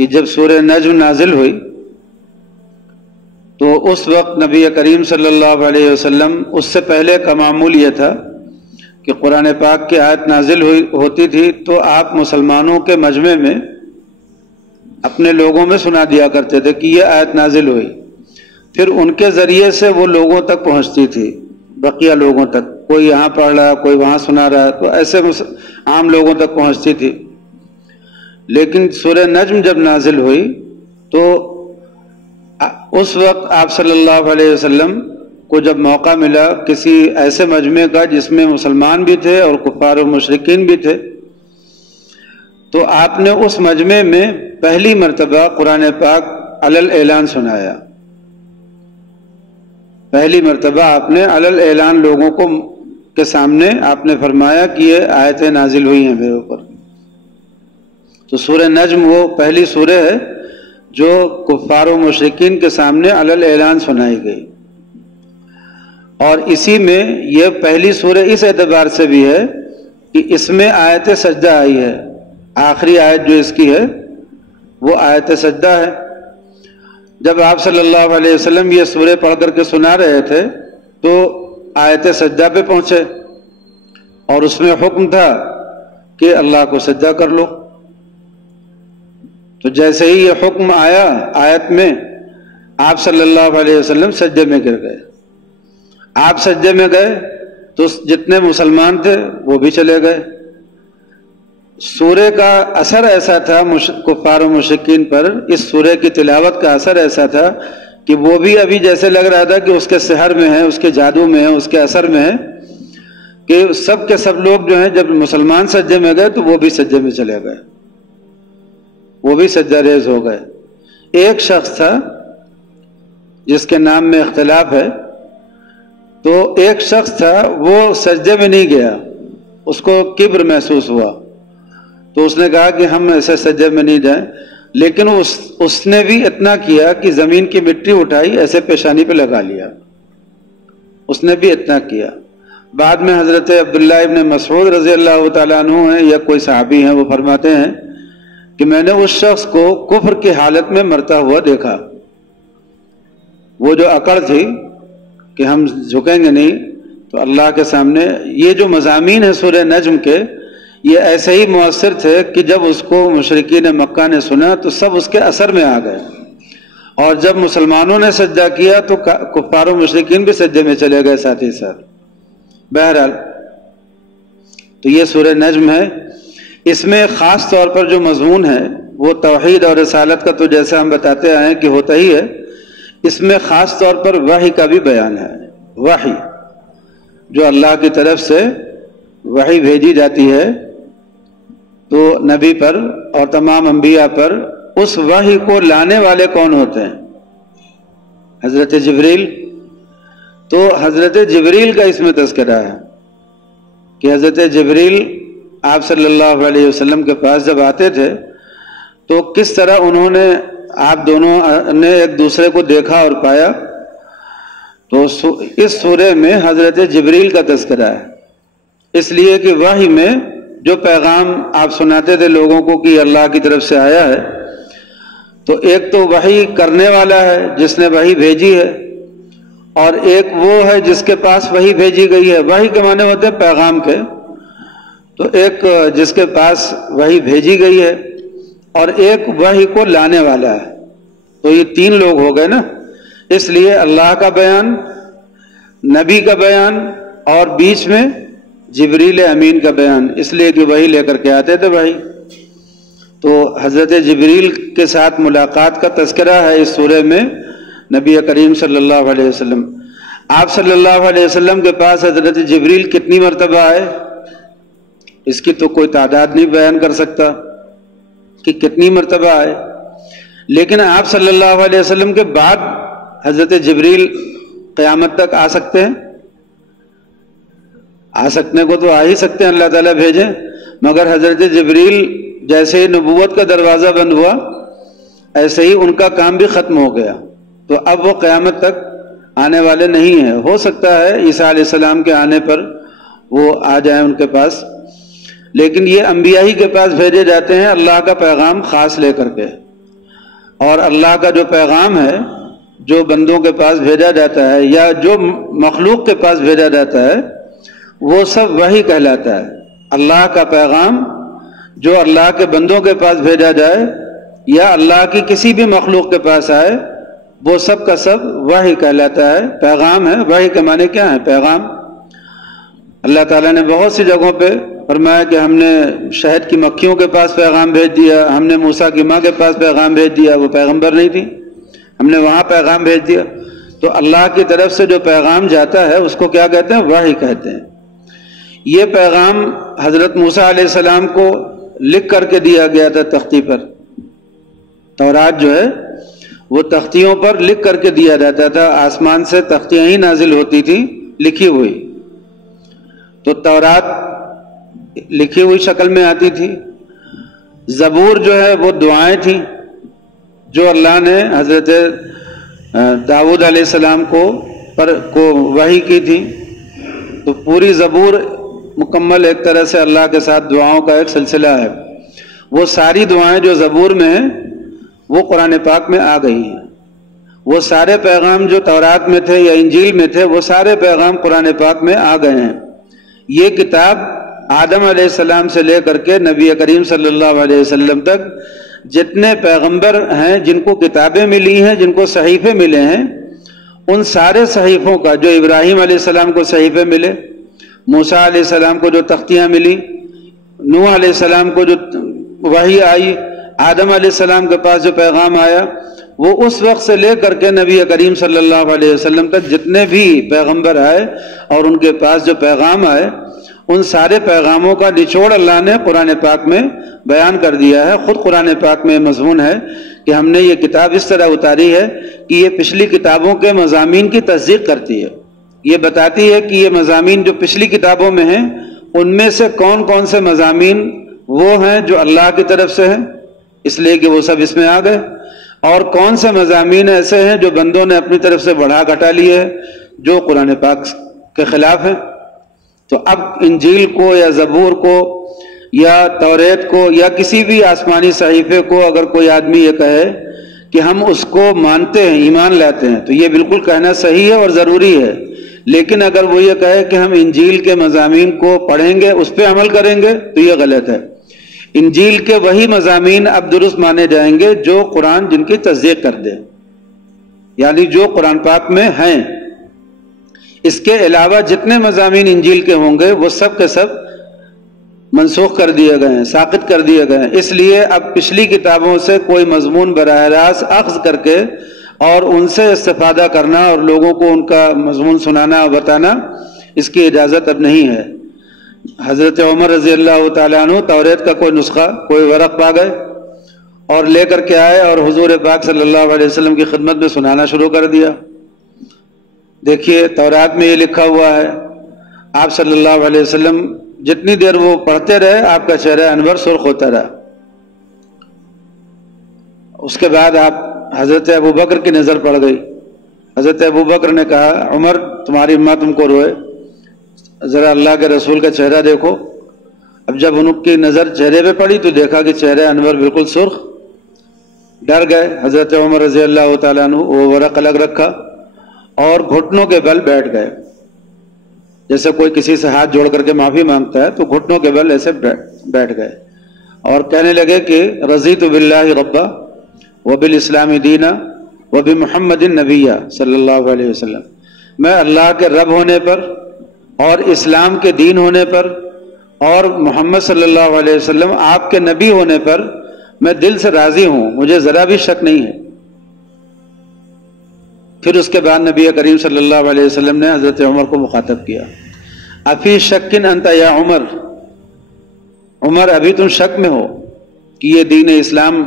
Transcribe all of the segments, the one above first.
کہ جب سورہ نجم نازل ہوئی تو اس وقت نبی کریم صلی اللہ علیہ وسلم، اس سے پہلے کا معمول یہ تھا کہ قرآن پاک کی آیت نازل ہوتی تھی تو آپ مسلمانوں کے مجمع میں اپنے لوگوں میں سنا دیا کرتے تھے کہ یہ آیت نازل ہوئی، پھر ان کے ذریعے سے وہ لوگوں تک پہنچتی تھی، بقیہ لوگوں تک، کوئی یہاں پڑھ رہا ہے، کوئی وہاں سنا رہا ہے، تو ایسے عام لوگوں تک پہنچتی تھی۔ لیکن سورہ نجم جب نازل ہوئی تو اس وقت آپ صلی اللہ علیہ وسلم کو جب موقع ملا کسی ایسے مجمع کا جس میں مسلمان بھی تھے اور کفار و مشرکین بھی تھے، تو آپ نے اس مجمع میں پہلی مرتبہ قرآن پاک علی الاعلان سنایا۔ پہلی مرتبہ آپ نے علی الاعلان لوگوں کے سامنے آپ نے فرمایا کہ یہ آیتیں نازل ہوئی ہیں میرے اوپر۔ تو سورہ نجم وہ پہلی سورہ ہے جو کفار و مشرکین کے سامنے علی الاعلان سنائی گئی، اور اسی میں یہ پہلی سورہ اس اعتبار سے بھی ہے کہ اس میں آیت سجدہ آئی ہے۔ آخری آیت جو اس کی ہے وہ آیت سجدہ ہے۔ جب آپ صلی اللہ علیہ وسلم یہ سورہ پڑھ کر کے سنا رہے تھے تو آیت سجدہ پہ پہنچے، اور اس میں حکم تھا کہ اللہ کو سجدہ کر لو۔ تو جیسے ہی یہ حکم آیا آیت میں، آپ صلی اللہ علیہ وسلم سجدے میں گر گئے۔ آپ سجدے میں گئے تو جتنے مسلمان تھے وہ بھی چلے گئے۔ سورہ کا اثر ایسا تھا کفار و مشرکین پر، اس سورہ کی تلاوت کا اثر ایسا تھا کہ وہ بھی ابھی جیسے لگ رہا تھا کہ اس کے سحر میں ہے، اس کے جادو میں ہے، اس کے اثر میں ہے، کہ سب کے سب لوگ جو ہیں جب مسلمان سجدے میں گئے تو وہ بھی سجدے میں چلے گئے، وہ بھی سجدہ ریز ہو گئے۔ ایک شخص تھا جس کے نام میں اختلاف ہے، تو ایک شخص تھا وہ سجدے میں نہیں گیا، اس کو کبر محسوس ہوا، تو اس نے کہا کہ ہم ایسے سجدے میں نہیں جائیں، لیکن اس نے بھی اتنا کیا کہ زمین کی مٹی اٹھائی، ایسے پیشانی پہ لگا لیا، اس نے بھی اتنا کیا۔ بعد میں حضرت عبداللہ ابن مسعود رضی اللہ تعالیٰ عنہ ہیں یا کوئی صحابی ہیں، وہ فرماتے ہیں کہ میں نے اس شخص کو کفر کی حالت میں مرتا ہوا دیکھا۔ وہ جو اکڑ تھی کہ ہم جھکیں گے نہیں تو اللہ کے سامنے، یہ جو مضامین ہیں سورہ نجم کے، یہ ایسے ہی مؤثر تھے کہ جب اس کو مشرکین مکہ نے سنا تو سب اس کے اثر میں آ گئے، اور جب مسلمانوں نے سجدہ کیا تو کفار و مشرکین بھی سجدے میں چلے گئے ساتھ ہی ساتھ۔ بہرحال تو یہ سورہ نجم ہے، اس میں خاص طور پر جو مضمون ہے وہ توحید اور رسالت کا تو جیسے ہم بتاتے آئے ہیں کہ ہوتا ہی ہے، اس میں خاص طور پر وحی کا بھی بیان ہے۔ وحی جو اللہ کی طرف سے وحی بھیجی جاتی ہے تو نبی پر اور تمام انبیاء پر، اس وحی کو لانے والے کون ہوتے ہیں؟ حضرت جبریل۔ تو حضرت جبریل کا اس میں تذکرہ ہے کہ حضرت جبریل آپ صلی اللہ علیہ وسلم کے پاس جب آتے تھے تو کس طرح انہوں نے، آپ دونوں نے ایک دوسرے کو دیکھا اور پایا۔ تو اس سورہ میں حضرت جبریل کا تذکرہ ہے، اس لیے کہ وحی میں جو پیغام آپ سناتے تھے لوگوں کو کہ اللہ کی طرف سے آیا ہے، تو ایک تو وحی کرنے والا ہے جس نے وحی بھیجی ہے، اور ایک وہ ہے جس کے پاس وحی بھیجی گئی ہے۔ وحی کے معنی ہوتے ہیں پیغام کے، تو ایک جس کے پاس وحی بھیجی گئی ہے اور ایک وحی کو لانے والا ہے، تو یہ تین لوگ ہو گئے نا۔ اس لیے اللہ کا بیان، نبی کا بیان، اور بیچ میں جبریل امین کا بیان، اس لیے کہ وحی لے کر کے آتے تھے وحی۔ تو حضرت جبریل کے ساتھ ملاقات کا تذکرہ ہے اس سورہ میں نبی کریم صلی اللہ علیہ وسلم۔ آپ صلی اللہ علیہ وسلم کے پاس حضرت جبریل کتنی مرتبہ آئے، اس کی تو کوئی تعداد نہیں بیان کر سکتا کہ کتنی مرتبہ آئے، لیکن آپ صلی اللہ علیہ وسلم کے بعد حضرت جبریل قیامت تک آ سکتے ہیں، آ سکنے کو تو آ ہی سکتے ہیں، اللہ تعالیٰ بھیجیں، مگر حضرت جبریل جیسے ہی نبوت کا دروازہ بند ہوا ایسے ہی ان کا کام بھی ختم ہو گیا، تو اب وہ قیامت تک آنے والے نہیں ہیں۔ ہو سکتا ہے عیسیٰ علیہ السلام کے آنے پر وہ آ جائیں ان کے پاس، لیکن یہ انبیاء ہی کے پاس بھیجے جاتے ہیں اللہ کا پیغام خاص لے کر کے، اور اللہ کا جو پیغام ہے جو بندوں کے پاس بھیجا جاتا ہے یا جو مخلوق کے پاس بھیجا جاتا ہے وہ سب وحی کہلاتا ہے۔ اللہ کا پیغام جو اللہ کے بندوں کے پاس بھیجا جائے یا اللہ کی کسی بھی مخلوق کے پاس آئے وہ سب کا سب وحی کہلاتا ہے، پیغام ہے۔ وحی کے معنی کیا ہے؟ پیغام۔ اللہ تعالیٰ نے بہت سی جگہوں پہ فرمایا کہ ہم نے شہد کی مکھیوں کے پاس پیغام بھیج دیا، ہم نے موسیٰ کی ماں کے پاس پیغام بھیج دیا، وہ پیغمبر نہیں تھی، ہم نے وہاں پیغام بھیج دیا۔ تو اللہ کی طرف سے جو پیغام جاتا ہے اس کو کیا کہتے ہیں؟ وحی کہتے ہیں۔ یہ پیغام حضرت موسیٰ علیہ السلام کو لکھ کر کے دیا گیا تھا تختی پر۔ تورات جو ہے وہ تختیوں پر لکھ کر کے دیا جاتا تھا، آسمان سے تختیاں ہی نازل ہوتی تھی لکھی ہوئی۔ تو تورات لکھی ہوئی شکل میں آتی تھی۔ زبور جو ہے وہ دعائیں تھیں جو اللہ نے حضرت داؤد علیہ السلام کو وحی کی تھی۔ تو پوری زبور مکمل ایک طرح سے اللہ کے ساتھ دعاؤں کا ایک سلسلہ ہے۔ وہ ساری دعائیں جو زبور میں ہیں وہ قرآن پاک میں آ گئی ہیں۔ وہ سارے پیغام جو تورات میں تھے یا انجیل میں تھے وہ سارے پیغام قرآن پاک میں آ گئے ہیں۔ یہ کتاب آدم علیہ السلام سے لے کر کے نبی کریم صلی اللہ علیہ وسلم تک جتنے پیغمبر ہیں جن کو کتابیں ملی ہیں، جن کو صحیفے ملے ہیں، ان سارے صحیفوں کا، جو ابراہیم علیہ السلام کو صحیفے ملے، موسیٰ علیہ السلام کو جو تختیاں ملی، نوح علیہ السلام کو جو وحی آئی، آدم علیہ السلام کے پاس جو پیغام آیا، وہ اس وقت سے لے کر کے نبی کریم صلی اللہ علیہ وسلم تک جتنے بھی پیغمبر آئے اور ان کے پاس جو پیغام آئے، ان سارے پیغاموں کا نچوڑ اللہ نے قرآن پاک میں بیان کر دیا ہے۔ خود قرآن پاک میں مضمون ہے کہ ہم نے یہ کتاب اس طرح اتاری ہے کہ یہ پچھلی کتابوں کے مضامین کی تصدیق کرتی ہے، یہ بتاتی ہے کہ یہ مضامین جو پچھلی کتابوں میں ہیں ان میں سے کون کون سے مضامین وہ ہیں جو اللہ کی طرف سے ہیں، اس لیے کہ وہ سب اس میں آ گئے، اور کون سے مضامین ایسے ہیں جو بندوں نے اپنی طرف سے بڑھا گھٹا لیے ہیں جو قرآن پاک کے خلاف ہیں۔ تو اب انجیل کو یا زبور کو یا توریت کو یا کسی بھی آسمانی صحیفے کو اگر کوئی آدمی یہ کہے کہ ہم اس کو مانتے ہیں، ایمان لاتے ہیں، تو یہ بالکل کہنا صحیح ہے اور ضروری ہے۔ لیکن اگر وہ یہ کہے کہ ہم انجیل کے مضامین کو پڑھیں گے، اس پہ عمل کریں گے، تو یہ غلط ہے۔ انجیل کے وہی مضامین اب درست مانے جائیں گے جو قرآن جن کی تصدیق کر دے، یعنی جو قرآن پاک میں ہیں۔ اس کے علاوہ جتنے مضامین انجیل کے ہوں گے وہ سب کے سب منسوخ کر دیے گئے ہیں، ساقط کر دیے گئے ہیں۔ اس لیے اب پچھلی کتابوں سے کوئی مضمون براہ راست اخذ کر کے اور ان سے استفادہ کرنا اور لوگوں کو ان کا مضمون سنانا اور بتانا، اس کی اجازت اب نہیں ہے۔ حضرت عمر رضی اللہ تعالیٰ عنہ توریت کا کوئی نسخہ، کوئی ورق پا گئے اور لے کر کے آئے اور حضور پاک صلی اللہ علیہ وسلم کی خدمت میں سنانا شروع کر دیا۔ دیکھیے تورات میں یہ لکھا ہوا ہے، آپ صلی اللہ علیہ وسلم جتنی دیر وہ پڑھتے رہے آپ کا چہرہ انور سرخ ہوتا رہا۔ اس کے بعد آپ حضرت ابو بکر کی نظر پڑ گئی۔ حضرت ابو بکر نے کہا عمر تمہاری اماں تم کو روئے، ذرا اللہ کے رسول کا چہرہ دیکھو۔ اب جب ان کی نظر چہرے پہ پڑی تو دیکھا کہ چہرہ انور بالکل سرخ، ڈر گئے۔ حضرت عمر رضی اللہ تعالیٰ عنہ وہ ورق الگ رکھا اور گھٹنوں کے بل بیٹھ گئے، جیسے کوئی کسی سے ہاتھ جوڑ کر کے معافی مانگتا ہے تو گھٹنوں کے بل ایسے بیٹھ گئے اور کہنے لگے کہ رضیت باللہ ربا وبالاسلام دینا وبمحمد نبیہ صلی اللہ علیہ وسلم، میں اللہ کے رب ہونے پر اور اسلام کے دین ہونے پر اور محمد صلی اللہ علیہ وسلم آپ کے نبی ہونے پر میں دل سے راضی ہوں، مجھے ذرا بھی شک نہیں ہے۔ پھر اس کے بعد نبی کریم صلی اللہ علیہ وسلم نے حضرت عمر کو مخاطب کیا، افی شکن انت یا عمر، عمر ابھی تم شک میں ہو کہ یہ دین اسلام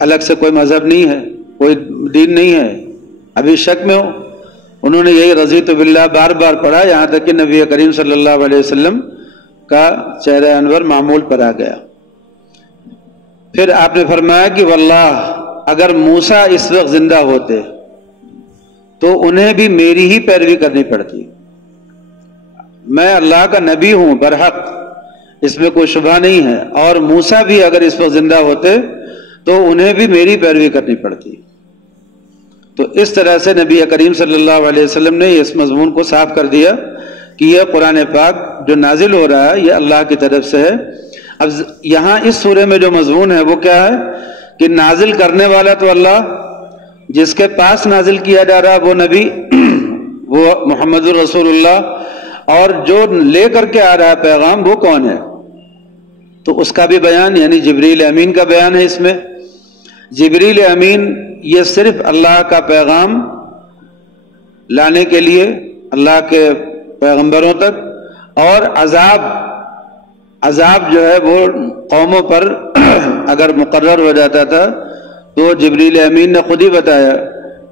الگ سے کوئی مذہب نہیں ہے، کوئی دین نہیں ہے، ابھی شک میں ہو؟ انہوں نے یہی رضیت باللہ بار بار پڑھا، یہاں تک کہ نبی کریم صلی اللہ علیہ وسلم کا چہرہ انور معمول پر آ گیا۔ پھر آپ نے فرمایا کہ واللہ اگر موسیٰ اس وقت زندہ ہوتے تو انہیں بھی میری ہی پیروی کرنی پڑتی، میں اللہ کا نبی ہوں برحق، اس میں کوئی شبہ نہیں ہے، اور موسیٰ بھی اگر اس وقت زندہ ہوتے تو انہیں بھی میری پیروی کرنی پڑتی۔ تو اس طرح سے نبی کریم صلی اللہ علیہ وسلم نے اس مضمون کو صاف کر دیا کہ یہ قرآن پاک جو نازل ہو رہا ہے یہ اللہ کی طرف سے ہے۔ اب یہاں اس سورے میں جو مضمون ہے وہ کیا ہے کہ نازل کرنے والا تو اللہ، جس کے پاس نازل کیا جا رہا وہ نبی وہ محمد الرسول اللہ، اور جو لے کر کے آ رہا پیغام وہ کون ہے؟ تو اس کا بھی بیان، یعنی جبریل امین کا بیان ہے اس میں۔ جبریل امین یہ صرف اللہ کا پیغام لانے کے لیے اللہ کے پیغمبروں تک، اور عذاب جو ہے وہ قوموں پر اگر مقرر ہو جاتا تھا تو جبریل امین نے خود ہی بتایا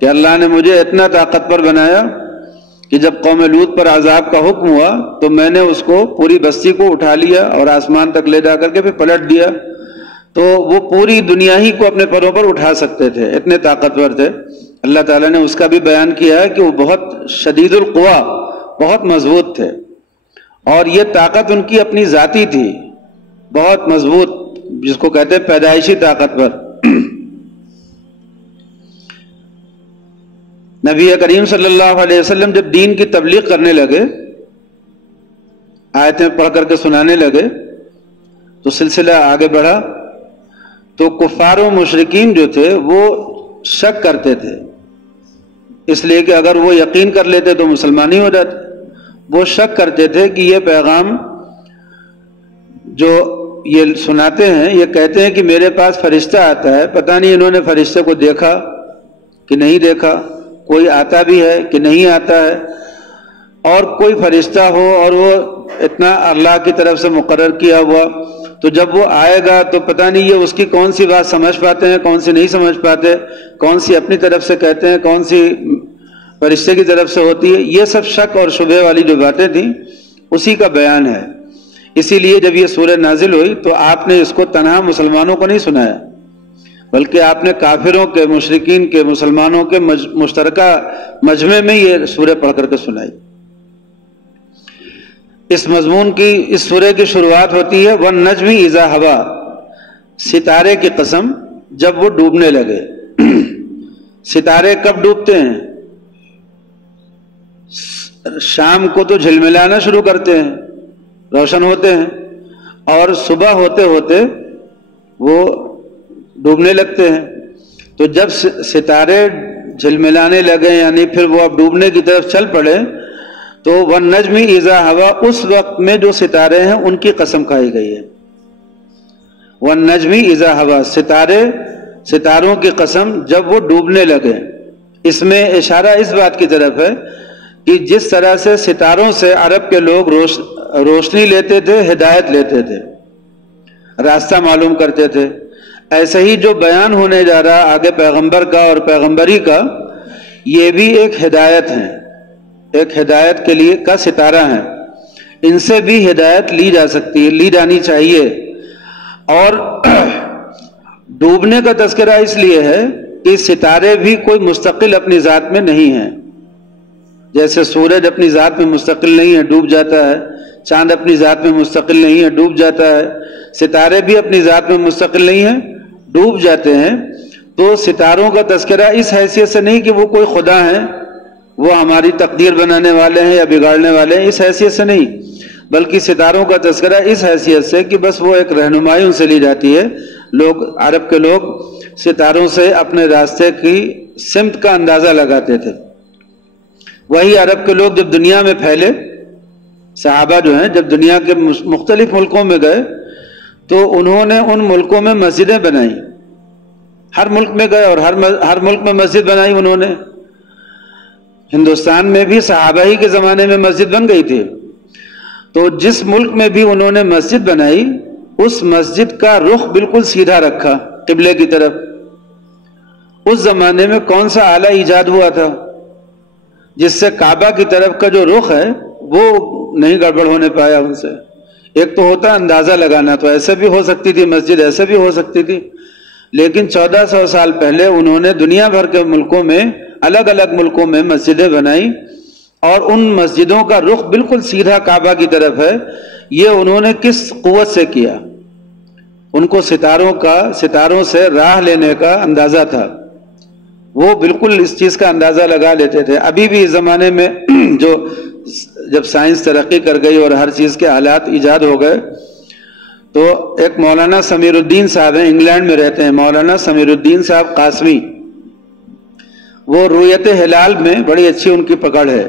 کہ اللہ نے مجھے اتنا طاقتور بنایا کہ جب قوم لوط پر عذاب کا حکم ہوا تو میں نے اس کو پوری بستی کو اٹھا لیا اور آسمان تک لے جا کر کے پھر پلٹ دیا، تو وہ پوری دنیا ہی کو اپنے پروں پر اٹھا سکتے تھے، اتنے طاقتور تھے۔ اللہ تعالیٰ نے اس کا بھی بیان کیا ہے کہ وہ بہت شدید القوا، بہت مضبوط تھے، اور یہ طاقت ان کی اپنی ذاتی تھی، بہت مضبوط، جس کو کہتے ہیں پیدائشی طاقتور۔ نبی کریم صلی اللہ علیہ وسلم جب دین کی تبلیغ کرنے لگے، آیتیں پڑھ کر کے سنانے لگے، تو سلسلہ آگے بڑھا، تو کفار و مشرکین جو تھے وہ شک کرتے تھے، اس لیے کہ اگر وہ یقین کر لیتے تو مسلمان ہی ہو جاتے۔ وہ شک کرتے تھے کہ یہ پیغام جو یہ سناتے ہیں، یہ کہتے ہیں کہ میرے پاس فرشتہ آتا ہے، پتہ نہیں انہوں نے فرشتے کو دیکھا کہ نہیں دیکھا، کوئی آتا بھی ہے کہ نہیں آتا ہے، اور کوئی فرشتہ ہو اور وہ اتنا اللہ کی طرف سے مقرر کیا ہوا، تو جب وہ آئے گا تو پتہ نہیں یہ اس کی کون سی بات سمجھ پاتے ہیں، کون سی نہیں سمجھ پاتے، کون سی اپنی طرف سے کہتے ہیں، کون سی فرشتے کی طرف سے ہوتی ہے۔ یہ سب شک اور شبہ والی جو باتیں تھیں اسی کا بیان ہے۔ اسی لیے جب یہ سورہ نازل ہوئی تو آپ نے اس کو تنہا مسلمانوں کو نہیں سنایا، بلکہ آپ نے کافروں کے، مشرکین کے، مسلمانوں کے مشترکہ مجمع میں یہ سورہ پڑھ کر کے سنائی۔ اس مضمون کی، اس سورہ کی شروعات ہوتی ہے وَالنَّجْمِ إِذَا هَوَىٰ، ستارے کی قسم جب وہ ڈوبنے لگے۔ ستارے کب ڈوبتے ہیں؟ شام کو تو جھلملانا شروع کرتے ہیں، روشن ہوتے ہیں، اور صبح ہوتے ہوتے وہ ڈوبنے لگتے ہیں۔ تو جب ستارے جھلملانے لگے، یعنی پھر وہ اب ڈوبنے کی طرف چل پڑے، تو وَالنَّجْمِ إِذَا هَوَىٰ، اس وقت میں جو ستارے ہیں ان کی قسم کھائی گئی ہے۔ وَالنَّجْمِ إِذَا هَوَىٰ، ستاروں کی قسم جب وہ ڈوبنے لگے۔ اس میں اشارہ اس بات کی طرف ہے کہ جس طرح سے ستاروں سے عرب کے لوگ روشنی لیتے تھے، ہدایت لیتے تھے، راستہ معلوم کرتے تھے، ایسے ہی جو بیان ہونے جا رہا آگے پیغمبر کا اور پیغمبری کا، یہ بھی ایک ہدایت ہے، ایک ہدایت کے لیے کا ستارہ ہے۔ ان سے بھی ہدایت لی جا سکتی ہے، لی جانی چاہیے۔ اور ڈوبنے کا تذکرہ اس لیے ہے کہ ستارے بھی کوئی مستقل اپنی ذات میں نہیں ہیں، جیسے سورج اپنی ذات میں مستقل نہیں ہے، ڈوب جاتا ہے، چاند اپنی ذات میں مستقل نہیں ہے، ڈوب جاتا ہے، ستارے بھی اپنی ذات میں مستقل نہیں ہیں، ڈوب جاتے ہیں۔ تو ستاروں کا تذکرہ اس حیثیت سے نہیں کہ وہ کوئی خدا ہیں، وہ ہماری تقدیر بنانے والے ہیں یا بگاڑنے والے ہیں، اس حیثیت سے نہیں، بلکہ ستاروں کا تذکرہ اس حیثیت سے کہ بس وہ ایک رہنمائی ان سے لی جاتی ہے۔ لوگ، عرب کے لوگ ستاروں سے اپنے راستے کی سمت کا اندازہ لگاتے تھے۔ وہی عرب کے لوگ جب دنیا میں پھیلے، صحابہ جو ہیں جب دنیا کے مختلف ملکوں میں گئے تو انہوں نے ان ملکوں میں مسجدیں بنائی، ہر ملک میں گئے اور ہر ملک میں مسجد بنائی انہوں نے۔ ہندوستان میں بھی صحابہ ہی کے زمانے میں مسجد بن گئی تھی، تو جس ملک میں بھی انہوں نے مسجد بنائی اس مسجد کا رخ بالکل سیدھا رکھا قبلے کی طرف۔ اس زمانے میں کون سا آلہ ایجاد ہوا تھا جس سے کعبہ کی طرف کا جو رخ ہے وہ نہیں گڑبڑ ہونے پایا ان سے؟ ایک تو ہوتا اندازہ لگانا، تو ایسے بھی ہو سکتی تھی مسجد، ایسے بھی ہو سکتی تھی، لیکن 1400 سال پہلے انہوں نے دنیا بھر کے ملکوں میں، الگ الگ ملکوں میں مسجدیں بنائی، اور ان مسجدوں کا رخ بالکل سیدھا کعبہ کی طرف ہے۔ یہ انہوں نے کس قوت سے کیا؟ ان کو ستاروں سے راہ لینے کا اندازہ تھا، وہ بالکل اس چیز کا اندازہ لگا لیتے تھے۔ ابھی بھی اس زمانے میں جب سائنس ترقی کر گئی اور ہر چیز کے آلات ایجاد ہو گئے، تو ایک مولانا سمیر الدین صاحب ہیں، انگلینڈ میں رہتے ہیں، مولانا سمیر الدین صاحب قاسمی، وہ رؤیت ہلال میں بڑی اچھی ان کی پکڑ ہے۔